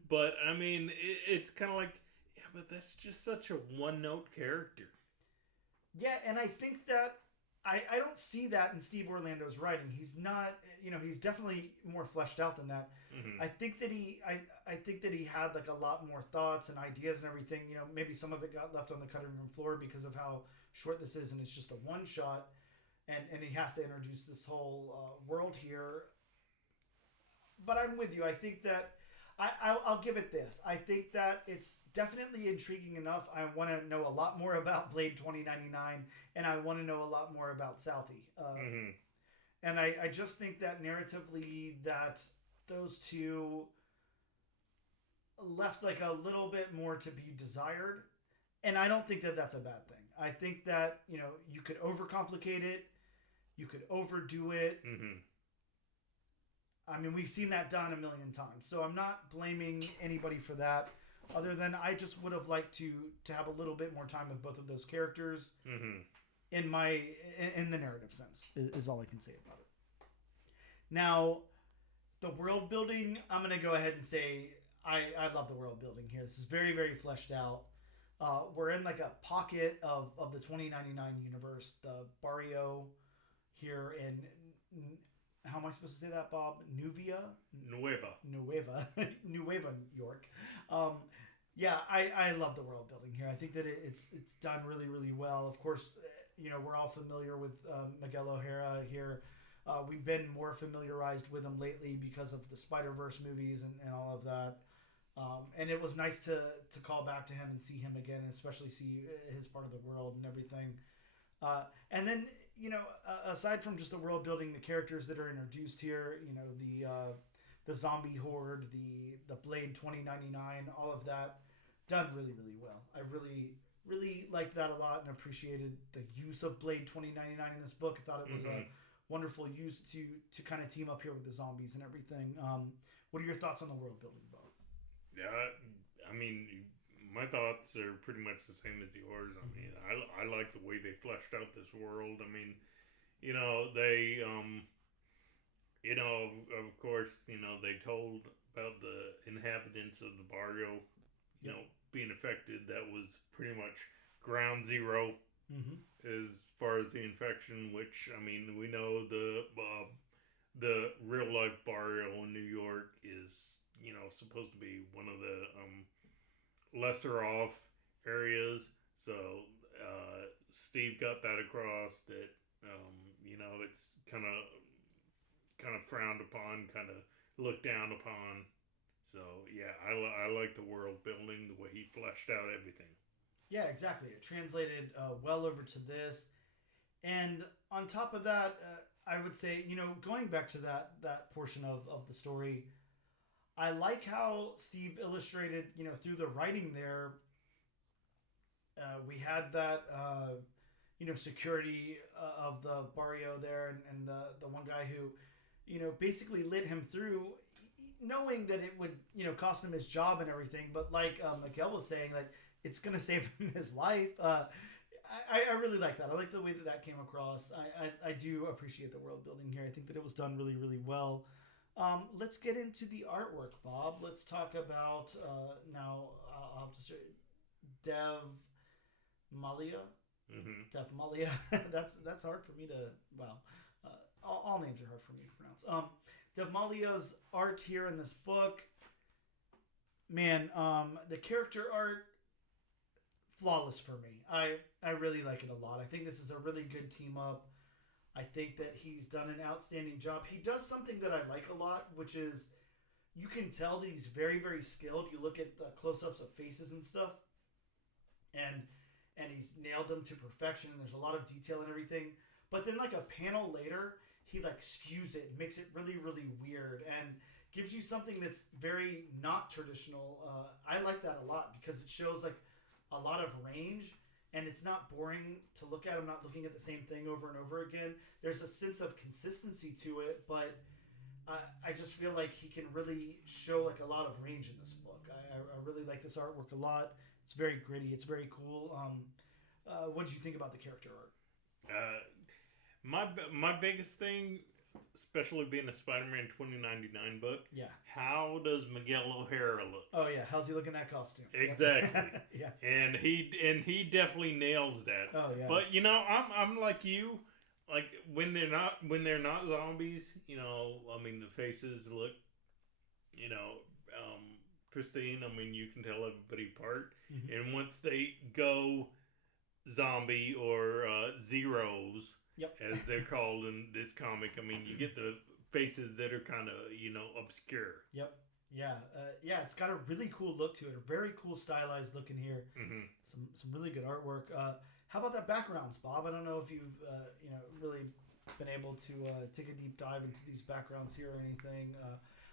but I mean, it's kind of like, yeah, but that's just such a one-note character. Yeah, and I think that I don't see that in Steve Orlando's writing. He's not, he's definitely more fleshed out than that. Mm-hmm. I think that I think that he had like a lot more thoughts and ideas and everything. Maybe some of it got left on the cutting room floor because of how short this is, and it's just a one shot, and he has to introduce this whole world here. But I'm with you. I think that I'll give it this. I think that it's definitely intriguing enough. I want to know a lot more about Blade 2099, and I want to know a lot more about Southie. And I just think that narratively that those two left like a little bit more to be desired. And I don't think that that's a bad thing. I think that, you could overcomplicate it. You could overdo it. Mm-hmm. I mean, we've seen that done a million times. So I'm not blaming anybody for that, other than I just would have liked to have a little bit more time with both of those characters in the narrative sense, is all I can say about it. Now, the world building, I'm going to go ahead and say I love the world building here. This is very, very fleshed out. We're in like a pocket of the 2099 universe, the barrio here in... How am I supposed to say that, Bob? Nueva, York. Yeah, I love the world building here. I think that it's done really, really well. Of course, we're all familiar with Miguel O'Hara here. We've been more familiarized with him lately because of the Spider-Verse movies and all of that. And it was nice to call back to him and see him again, especially see his part of the world and everything. And then, aside from just the world building, the characters that are introduced here, the zombie horde, the Blade 2099, all of that, done really, really well. I really, really liked that a lot and appreciated the use of Blade 2099 in this book. I thought it was a wonderful use to kind of team up here with the zombies and everything. What are your thoughts on the world building, Bob? Yeah, I mean, my thoughts are pretty much the same as yours. I mean, I like the way they fleshed out this world. I mean, they, of course, they told about the inhabitants of the barrio, being affected. That was pretty much ground zero as far as the infection, which, I mean, we know the real life barrio in New York is, supposed to be one of the lesser off areas. So Steve got that across that it's kind of frowned upon, kind of looked down upon. So yeah, I like the world building, the way he fleshed out everything. Yeah, exactly. It translated well over to this, and on top of that, I would say, going back to that portion of the story, I like how Steve illustrated, through the writing there. We had that, security of the barrio there, and the one guy who, basically led him through, knowing that it would, cost him his job and everything. But like Miguel was saying, like, it's going to save him his life. I really like that. I like the way that came across. I do appreciate the world building here. I think that it was done really, really well. Let's get into the artwork, Bob. Let's talk about now. I'll have to say Dev Malia. Dev Malia. That's hard for me to. Well, all names are hard for me to pronounce. Dev Malia's art here in this book. Man, the character art, flawless for me. I really like it a lot. I think this is a really good team up. I think that he's done an outstanding job. He does something that I like a lot, which is you can tell that he's very, very skilled. You look at the close-ups of faces and stuff, and he's nailed them to perfection. There's a lot of detail and everything. But then like a panel later, he like skews it, makes it really, really weird, and gives you something that's very not traditional. I like that a lot because it shows like a lot of range. And it's not boring to look at. I'm not looking at the same thing over and over again. There's a sense of consistency to it, but I just feel like he can really show like a lot of range in this book. I really like this artwork a lot. It's very gritty. It's very cool. What did you think about the character art? My biggest thing, especially being a Spider-Man 2099 book. Yeah. How does Miguel O'Hara look? Oh yeah, how's he look in that costume? Exactly. Yeah. And he definitely nails that. Oh yeah. But I'm like you. Like when they're not zombies, I mean the faces look, pristine. I mean you can tell everybody apart. And once they go zombie or zeros. Yep. As they're called in this comic. I mean, you get the faces that are kind of, obscure. Yep. Yeah. It's got a really cool look to it. A very cool stylized look in here. Some really good artwork. How about that backgrounds, Bob? I don't know if you've, really been able to take a deep dive into these backgrounds here or anything.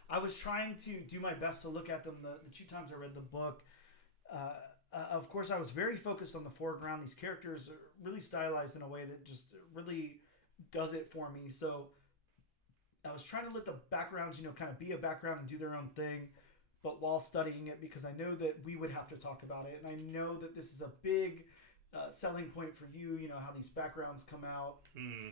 I was trying to do my best to look at them the two times I read the book. Of course, I was very focused on the foreground. These characters are really stylized in a way that just really does it for me. So I was trying to let the backgrounds, kind of be a background and do their own thing, but while studying it, because I know that we would have to talk about it. And I know that this is a big selling point for you, how these backgrounds come out.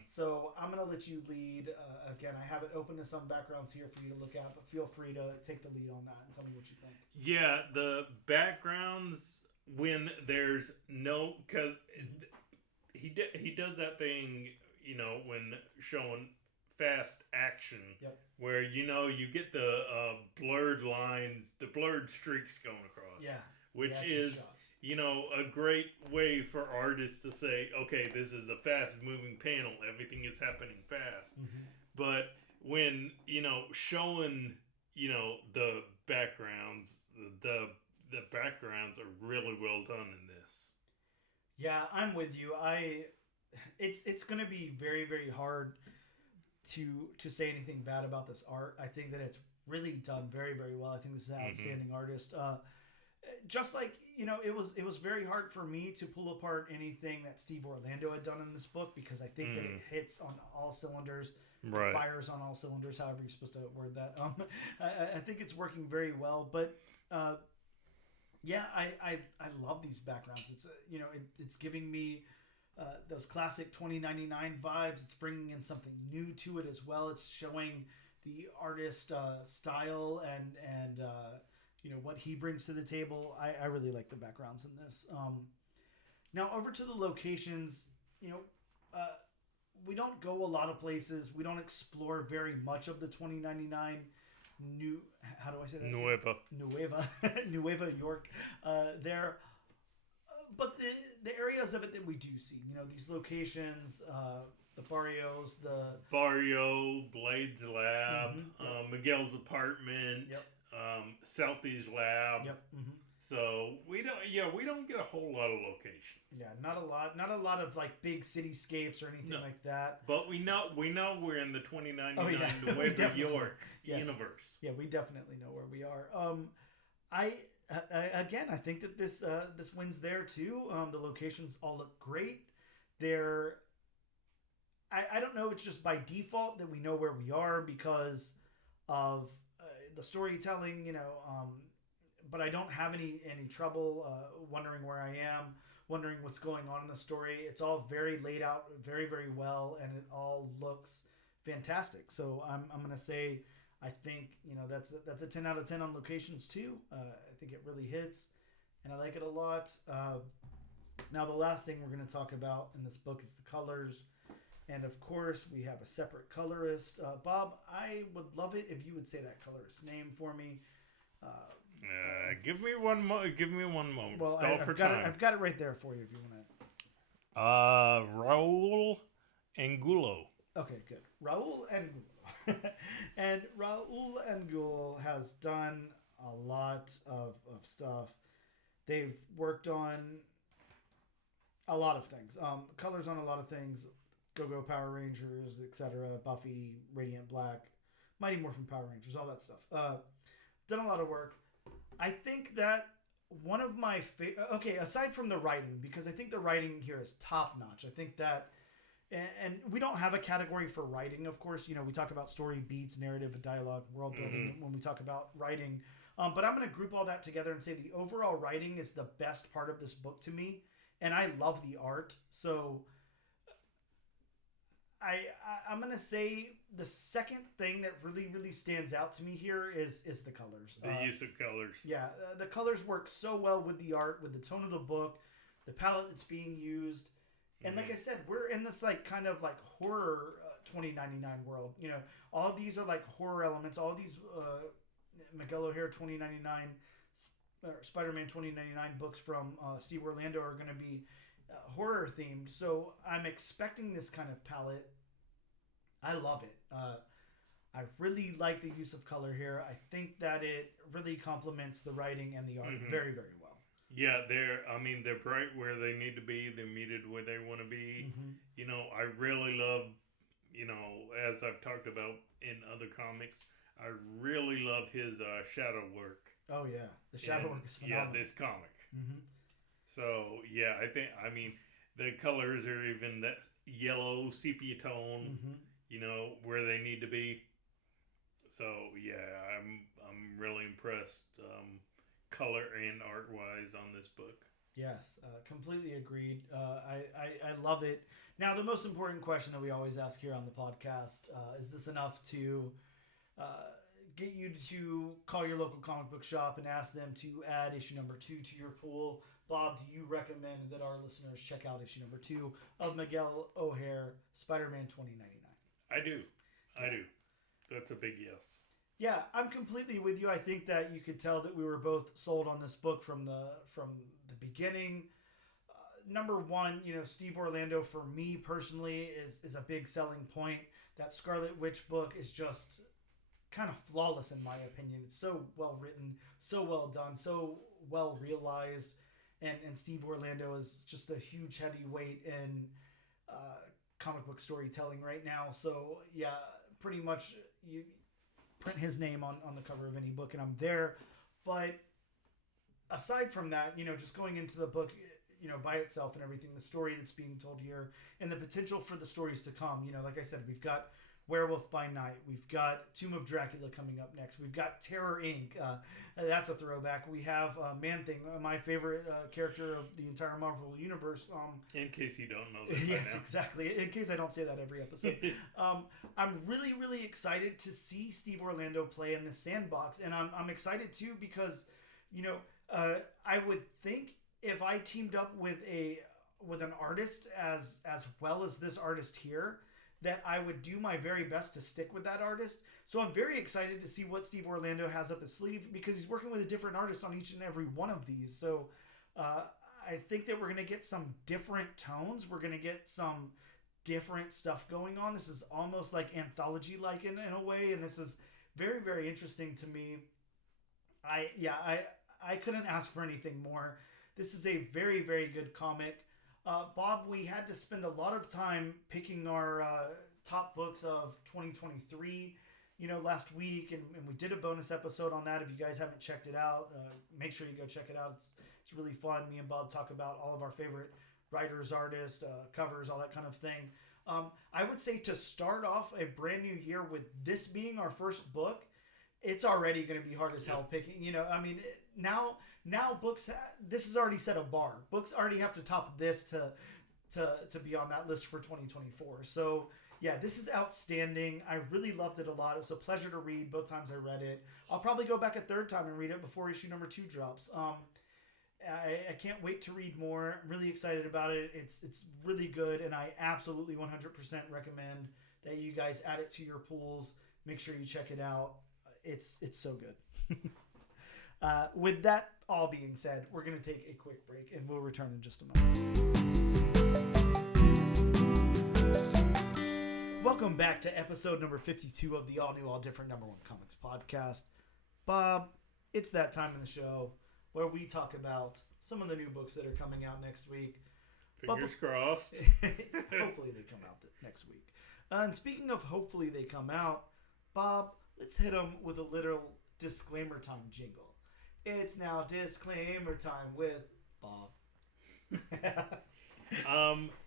So I'm going to let you lead. Again, I have it open to some backgrounds here for you to look at, but feel free to take the lead on that and tell me what you think. Yeah, the backgrounds, when there's no, because he does that thing, when showing fast action, where you get the blurred lines, the blurred streaks going across, which is shots. A great way for artists to say, okay, this is a fast moving panel, everything is happening fast. But when showing the backgrounds, the backgrounds are really well done in this. Yeah, I'm with you. It's going to be very, very hard to say anything bad about this art. I think that it's really done very, very well. I think this is an outstanding artist. Just like, it was very hard for me to pull apart anything that Steve Orlando had done in this book, because I think that it hits on all cylinders. Right. It fires on all cylinders, however you're supposed to word that. I think it's working very well, but Yeah, I love these backgrounds. It's it's giving me those classic 2099 vibes. It's bringing in something new to it as well. It's showing the artist style and what he brings to the table. I really like the backgrounds in this. Now over to the locations. We don't go a lot of places. We don't explore very much of the 2099 how do I say that? Nueva York there. But the areas of it that we do see, these locations, the barrios, Barrio, Blade's lab, Miguel's apartment, Southie's lab. Yep. Mm-hmm. So we don't get a whole lot of locations. Yeah, not a lot of like big cityscapes or anything like that. But we know we're in the 2099 Nueva York universe. Yeah, we definitely know where we are. I think that this wins there too. The locations all look great. I don't know. It's just by default that we know where we are because of the storytelling. But I don't have any trouble wondering where I am, wondering what's going on in the story. It's all very laid out, very, very well, and it all looks fantastic. So I'm gonna say, I think that's a 10 out of 10 on locations too. I think it really hits, and I like it a lot. Now the last thing we're gonna talk about in this book is the colors, and of course we have a separate colorist. Bob, I would love it if you would say that colorist's name for me. Give me one moment. Well, I've got it right there for you if you want to. Raul Angulo. Okay, good. Raul Angulo. And Raul Angulo has done a lot of stuff. They've worked on a lot of things. Colors on a lot of things. Go-Go Power Rangers, etc. Buffy, Radiant Black, Mighty Morphin Power Rangers, all that stuff. Done a lot of work. I think that one of my aside from the writing, because I think the writing here is top notch. I think that, and we don't have a category for writing, of course. We talk about story, beats, narrative, dialogue, world building when we talk about writing. But I'm going to group all that together and say the overall writing is the best part of this book to me, and I love the art. So I'm going to say the second thing that really, really stands out to me here is the colors. The use of colors. Yeah, the colors work so well with the art, with the tone of the book, the palette that's being used. And like I said, we're in this like kind of like horror 2099 world. All of these are like horror elements. All of these Miguel O'Hare 2099, Spider-Man 2099 books from Steve Orlando are going to be horror themed. So I'm expecting this kind of palette. I love it. I really like the use of color here. I think that it really complements the writing and the art very, very well. Yeah, they're bright where they need to be. They're muted where they want to be. I really love, as I've talked about in other comics, I really love his shadow work. Oh yeah, the shadow work is phenomenal. Yeah, this comic. So yeah, the colors are even that yellow sepia tone, where they need to be. So yeah, I'm really impressed, color and art wise on this book. Yes, completely agreed. I love it. Now, the most important question that we always ask here on the podcast, is this enough to get you to call your local comic book shop and ask them to add issue number 2 to your pool? Bob, do you recommend that our listeners check out issue number 2 of Miguel O'Hare, Spider-Man 2099? I do. That's a big yes. Yeah, I'm completely with you. I think that you could tell that we were both sold on this book from the beginning. Number one, Steve Orlando for me personally is a big selling point. That Scarlet Witch book is just kind of flawless in my opinion. It's so well written, so well done, so well realized, and Steve Orlando is just a huge heavyweight in comic book storytelling right now. So yeah, pretty much you print his name on the cover of any book and I'm there. But aside from that, just going into the book, by itself and everything, the story that's being told here and the potential for the stories to come, like I said, we've got Werewolf by Night. We've got Tomb of Dracula coming up next. We've got Terror Inc. That's a throwback. We have Man-Thing, my favorite character of the entire Marvel Universe. In case you don't know this. Yes, exactly. In case I don't say that every episode. I'm really, really excited to see Steve Orlando play in this sandbox. And I'm excited, too, because, I would think if I teamed up with an artist as well as this artist here, that I would do my very best to stick with that artist. So I'm very excited to see what Steve Orlando has up his sleeve, because he's working with a different artist on each and every one of these. So I think that we're going to get some different tones. We're going to get some different stuff going on. This is almost like anthology-like in a way, and this is very, very interesting to me. I couldn't ask for anything more. This is a very, very good comic. Bob, we had to spend a lot of time picking our top books of 2023, last week, and we did a bonus episode on that. If you guys haven't checked it out, make sure you go check it out. It's really fun. Me and Bob talk about all of our favorite writers, artists, covers, all that kind of thing. I would say to start off a brand new year with this being our first book, it's already going to be hard as hell picking. Now books. This has already set a bar. Books already have to top this to be on that list for 2024. So yeah, this is outstanding. I really loved it a lot. It was a pleasure to read both times I read it. I'll probably go back a third time and read it before issue number 2 drops. I can't wait to read more. I'm really excited about it. It's really good, and I absolutely 100% recommend that you guys add it to your pools. Make sure you check it out. It's so good. With that all being said, we're going to take a quick break, and we'll return in just a moment. Welcome back to episode number 52 of the all-new, all-different number 1 comics podcast. Bob, it's that time in the show where we talk about some of the new books that are coming out next week. Fingers crossed. Hopefully they come out next week. And speaking of hopefully they come out, Bob, let's hit them with a little disclaimer time jingle. It's now disclaimer time with Bob.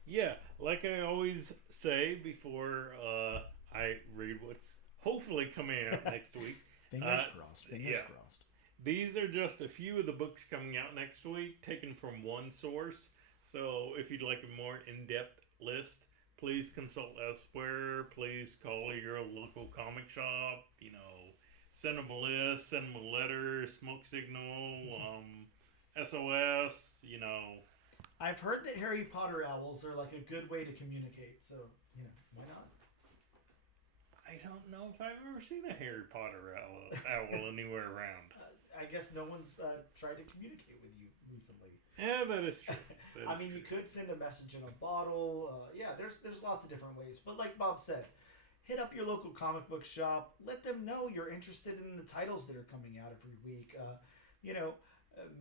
Yeah, like I always say before I read what's hopefully coming out next week. Fingers crossed. Fingers crossed. These are just a few of the books coming out next week, taken from one source. So if you'd like a more in-depth list, please consult elsewhere. Please call your local comic shop. Send them a list, send them a letter, smoke signal, SOS. I've heard that Harry Potter owls are like a good way to communicate. So why not? I don't know if I've ever seen a Harry Potter owl anywhere around. I guess no one's tried to communicate with you recently. Yeah, that is true. You could send a message in a bottle. There's lots of different ways. But like Bob said, hit up your local comic book shop. Let them know you're interested in the titles that are coming out every week.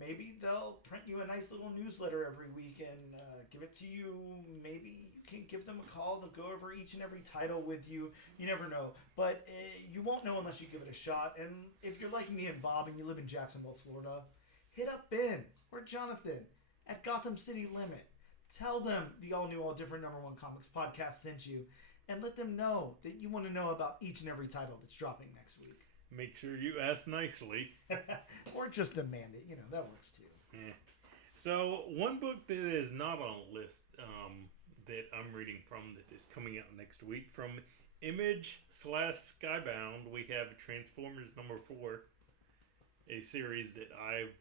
Maybe they'll print you a nice little newsletter every week and give it to you. Maybe you can give them a call. They'll go over each and every title with you. You never know. But you won't know unless you give it a shot. And if you're like me and Bob and you live in Jacksonville, Florida, hit up Ben or Jonathan at Gotham City Limit. Tell them the all-new, all-different number 1 comics podcast sent you. And let them know that you want to know about each and every title that's dropping next week. Make sure you ask nicely. Or just demand it. That works too. Yeah. So, one book that is not on a list that I'm reading from that is coming out next week from Image/Skybound, we have Transformers number 4, a series that I've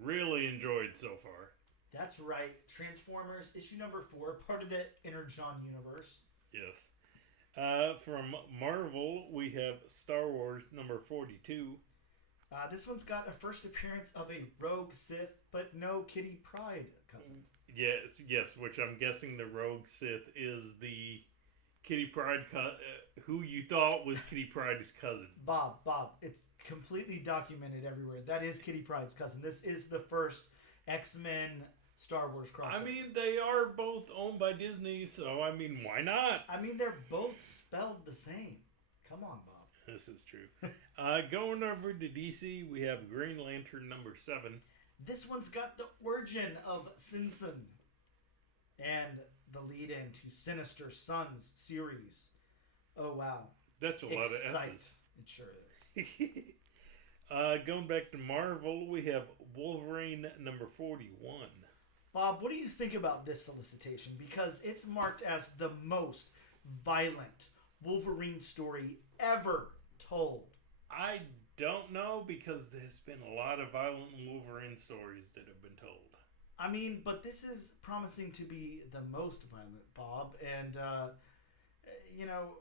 really enjoyed so far. That's right. Transformers issue number 4, part of the Energon universe. Yes. From Marvel, we have Star Wars number 42. This one's got a first appearance of a rogue Sith, but no Kitty Pryde cousin. Yes, which I'm guessing the rogue Sith is the Kitty Pryde, who you thought was Kitty Pryde's cousin. Bob, it's completely documented everywhere. That is Kitty Pryde's cousin. This is the first X-Men Star Wars crossover. I mean, they are both owned by Disney, so why not? I mean, they're both spelled the same. Come on, Bob. This is true. Going over to DC, we have Green Lantern number 7. This one's got the origin of Sinsen and the lead-in to Sinister Sons series. Oh, wow. That's a lot of Excite. S's. It sure is. Going back to Marvel, we have Wolverine number 41. Bob, what do you think about this solicitation? Because it's marked as the most violent Wolverine story ever told. I don't know, because there's been a lot of violent Wolverine stories that have been told. I mean, but this is promising to be the most violent, Bob. And,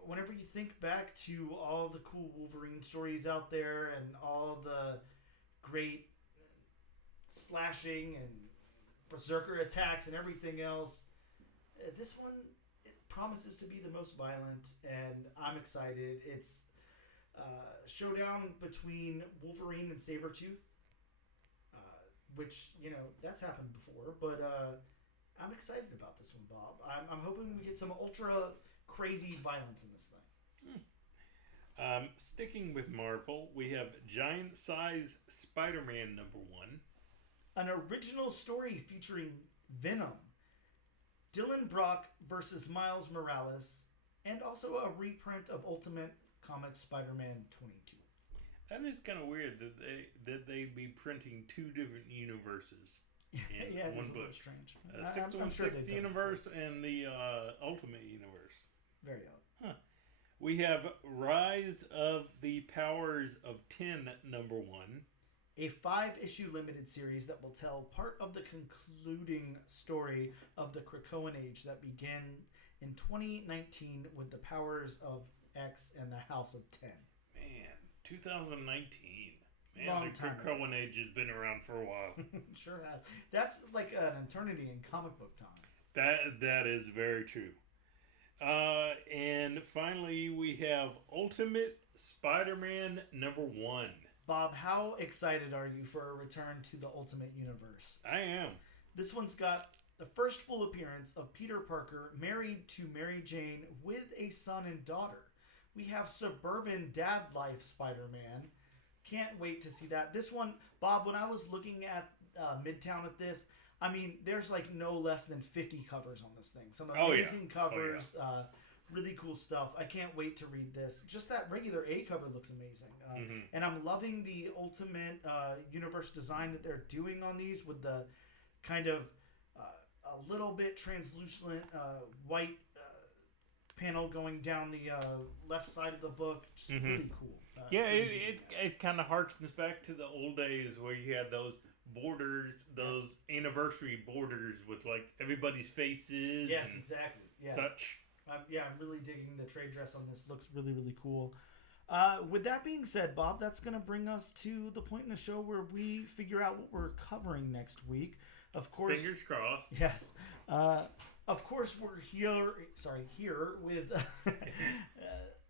whenever you think back to all the cool Wolverine stories out there and all the great slashing and berserker attacks and everything else, this one promises to be the most violent, and I'm excited. It's showdown between Wolverine and Sabretooth, which, that's happened before, but I'm excited about this one, Bob. I'm hoping we get some ultra crazy violence in this thing. Sticking with Marvel, we have Giant Size Spider-Man number 1. An original story featuring Venom, Dylan Brock versus Miles Morales, and also a reprint of Ultimate Comics Spider-Man 22. That is kind of weird that they be printing 2 different universes in Yeah, it one is a book. little strange. 616 I'm sure they've done it universe and the Ultimate universe. before. Very odd. Huh. We have Rise of the Powers of 10 number 1. A 5-issue limited series that will tell part of the concluding story of the Krakoan Age that began in 2019 with the Powers of X and the House of 10. Man, 2019. Man, Long the time ago. Krakoan Age has been around for a while. Sure has. That's like an eternity in comic book time. That is very true. And finally, we have Ultimate Spider-Man number 1. Bob, how excited are you for a return to the Ultimate Universe? I am. This one's got the first full appearance of Peter Parker married to Mary Jane with a son and daughter. We have suburban dad life Spider-Man. Can't wait to see that. This one, Bob, when I was looking at Midtown at this, I mean, there's like no less than 50 covers on this thing. Some amazing covers, really cool stuff. I can't wait to read this. Just that regular A cover looks amazing. And I'm loving the Ultimate Universe design that they're doing on these with the kind of a little bit translucent white panel going down the left side of the book. Just really cool. It kind of harkens back to the old days where you had those borders, those anniversary borders with like everybody's faces. Yes, exactly. Yeah. Such. I'm really digging the trade dress on this. Looks really, really cool. With that being said, Bob, that's going to bring us to the point in the show where we figure out what we're covering next week. Of course. Fingers crossed. Yes. Of course, we're here with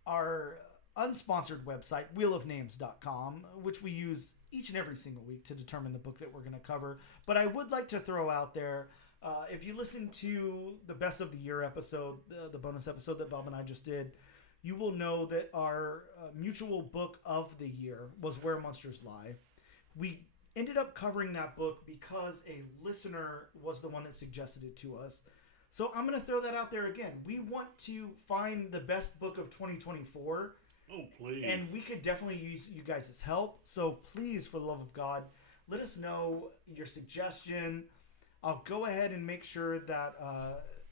our unsponsored website, wheelofnames.com, which we use each and every single week to determine the book that we're going to cover. But I would like to throw out there, if you listen to the Best of the Year episode, the bonus episode that Bob and I just did, you will know that our mutual book of the year was Where Monsters Lie. We ended up covering that book because a listener was the one that suggested it to us. So I'm going to throw that out there again. We want to find the best book of 2024. Oh, please. And we could definitely use you guys' help. So please, for the love of God, let us know your suggestion. I'll go ahead and make sure that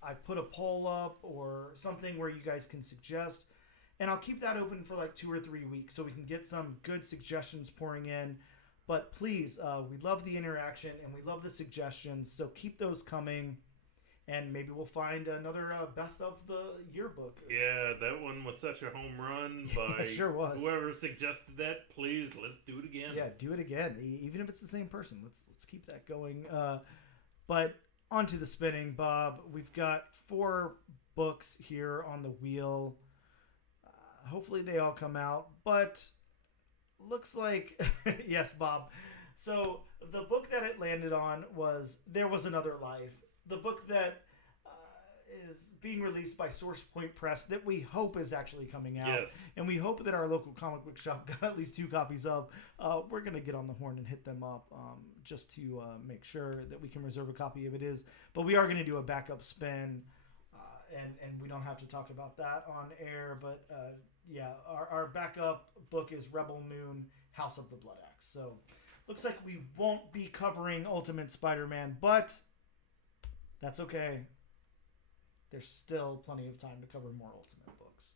I put a poll up or something where you guys can suggest. And I'll keep that open for like 2 or 3 weeks so we can get some good suggestions pouring in. But please, we love the interaction and we love the suggestions. So keep those coming. And maybe we'll find another best of the yearbook. Yeah, that one was such a home run by It sure was. whoever suggested that. Please, let's do it again. Yeah, do it again. Even if it's the same person. Let's keep that going. But on to the spinning, Bob. We've got 4 books here on the wheel. Hopefully they all come out. But looks like... yes, Bob. So the book that it landed on was There Was Another Life. The book that is being released by Source Point Press that we hope is actually coming out. Yes. And we hope that our local comic book shop got at least 2 copies of. We're going to get on the horn and hit them up just to make sure that we can reserve a copy if it is. But we are going to do a backup spin and we don't have to talk about that on air. But yeah, our backup book is Rebel Moon, House of the Blood Axe. So looks like we won't be covering Ultimate Spider-Man, but that's okay. There's still plenty of time to cover more Ultimate books.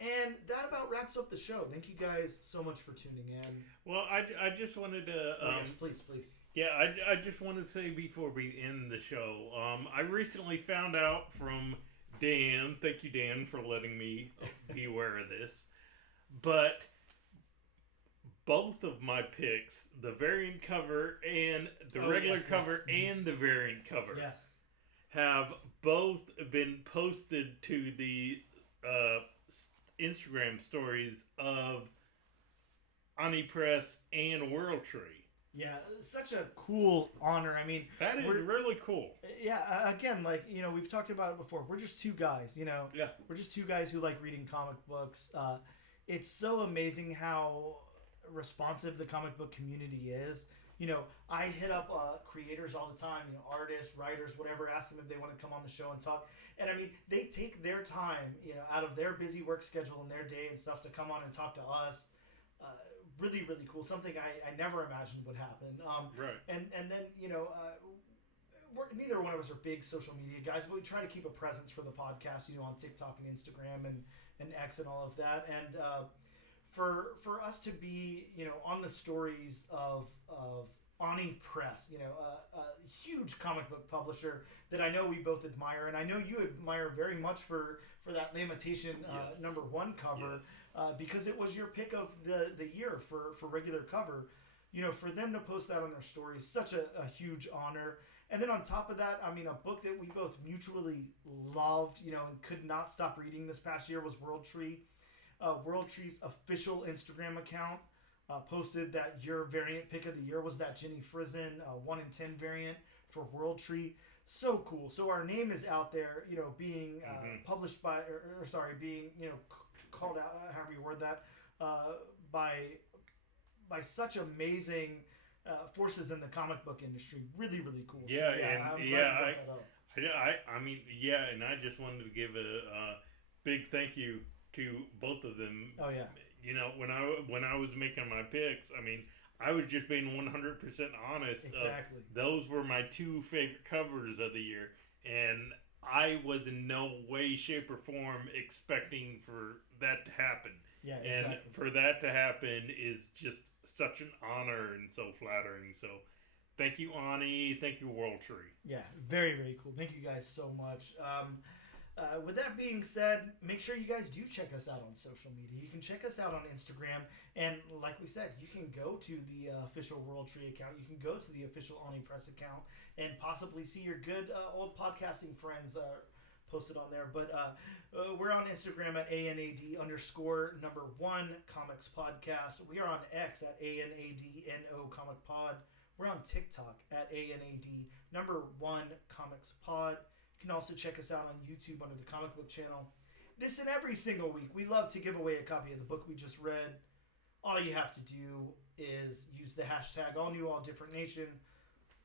And that about wraps up the show. Thank you guys so much for tuning in. Well, I just wanted to... yes, please. Yeah, I just want to say before we end the show, I recently found out from Dan, thank you, Dan, for letting me be aware of this, but both of my picks, the variant cover and the regular cover and the variant cover, have both been posted to the Instagram stories of Ani Press and World Tree. Yeah, such a cool honor. I mean, that is really cool. Yeah, again, like, you know, we've talked about it before. We're just two guys, you know. Yeah. We're just two guys who like reading comic books. It's so amazing how responsive the comic book community is. You know, I hit up creators all the time, you know, artists, writers, whatever, ask them if they want to come on the show and talk. And I mean, they take their time, you know, out of their busy work schedule and their day and stuff to come on and talk to us. Really, really cool. Something I never imagined would happen. Right. And then, you know, neither one of us are big social media guys, but we try to keep a presence for the podcast, you know, on TikTok and Instagram and X and all of that. And for us to be, you know, on the stories of Ani Press, you know, a huge comic book publisher that I know we both admire, and I know you admire very much for that Lamentation #1 cover, because it was your pick of the year for regular cover. You know, for them to post that on their stories, such a huge honor. And then on top of that, I mean, a book that we both mutually loved, you know, and could not stop reading this past year was World Tree. World Tree's official Instagram account posted that your variant pick of the year was that Jenny Frizen 1 in 10 variant for World Tree. So cool. So our name is out there, you know, being published by, being, you know, called out, however you word that, by such amazing forces in the comic book industry. Really, really cool. Yeah, so, and I'm glad you brought that up. I mean, yeah, and I just wanted to give a big thank you to both of them. Oh yeah. You know, when I was making my picks, I mean, I was just being 100% honest. Exactly. Those were my two favorite covers of the year, and I was in no way, shape, or form expecting for that to happen. Yeah, exactly. And for that to happen is just such an honor and so flattering. So thank you, Ani. Thank you, World Tree. Yeah, very, very cool. Thank you guys so much. With that being said, make sure you guys do check us out on social media. You can check us out on Instagram. And like we said, you can go to the official World Tree account. You can go to the official Ani Press account and possibly see your good old podcasting friends posted on there. But we're on Instagram at ANAD_1 Comics Podcast. We are on X at ANADNO Comic Pod. We're on TikTok at ANAD_1 Comics Pod. You can also check us out on YouTube under the Comic Book Channel. This and every single week, we love to give away a copy of the book we just read. All you have to do is use the hashtag AllNewAllDifferentNation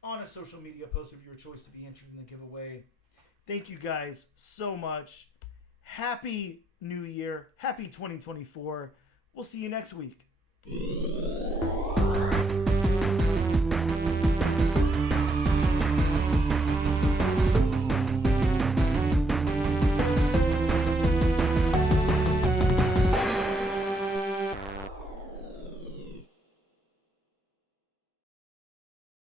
on a social media post of your choice to be entered in the giveaway. Thank you guys so much. Happy New Year. Happy 2024. We'll see you next week.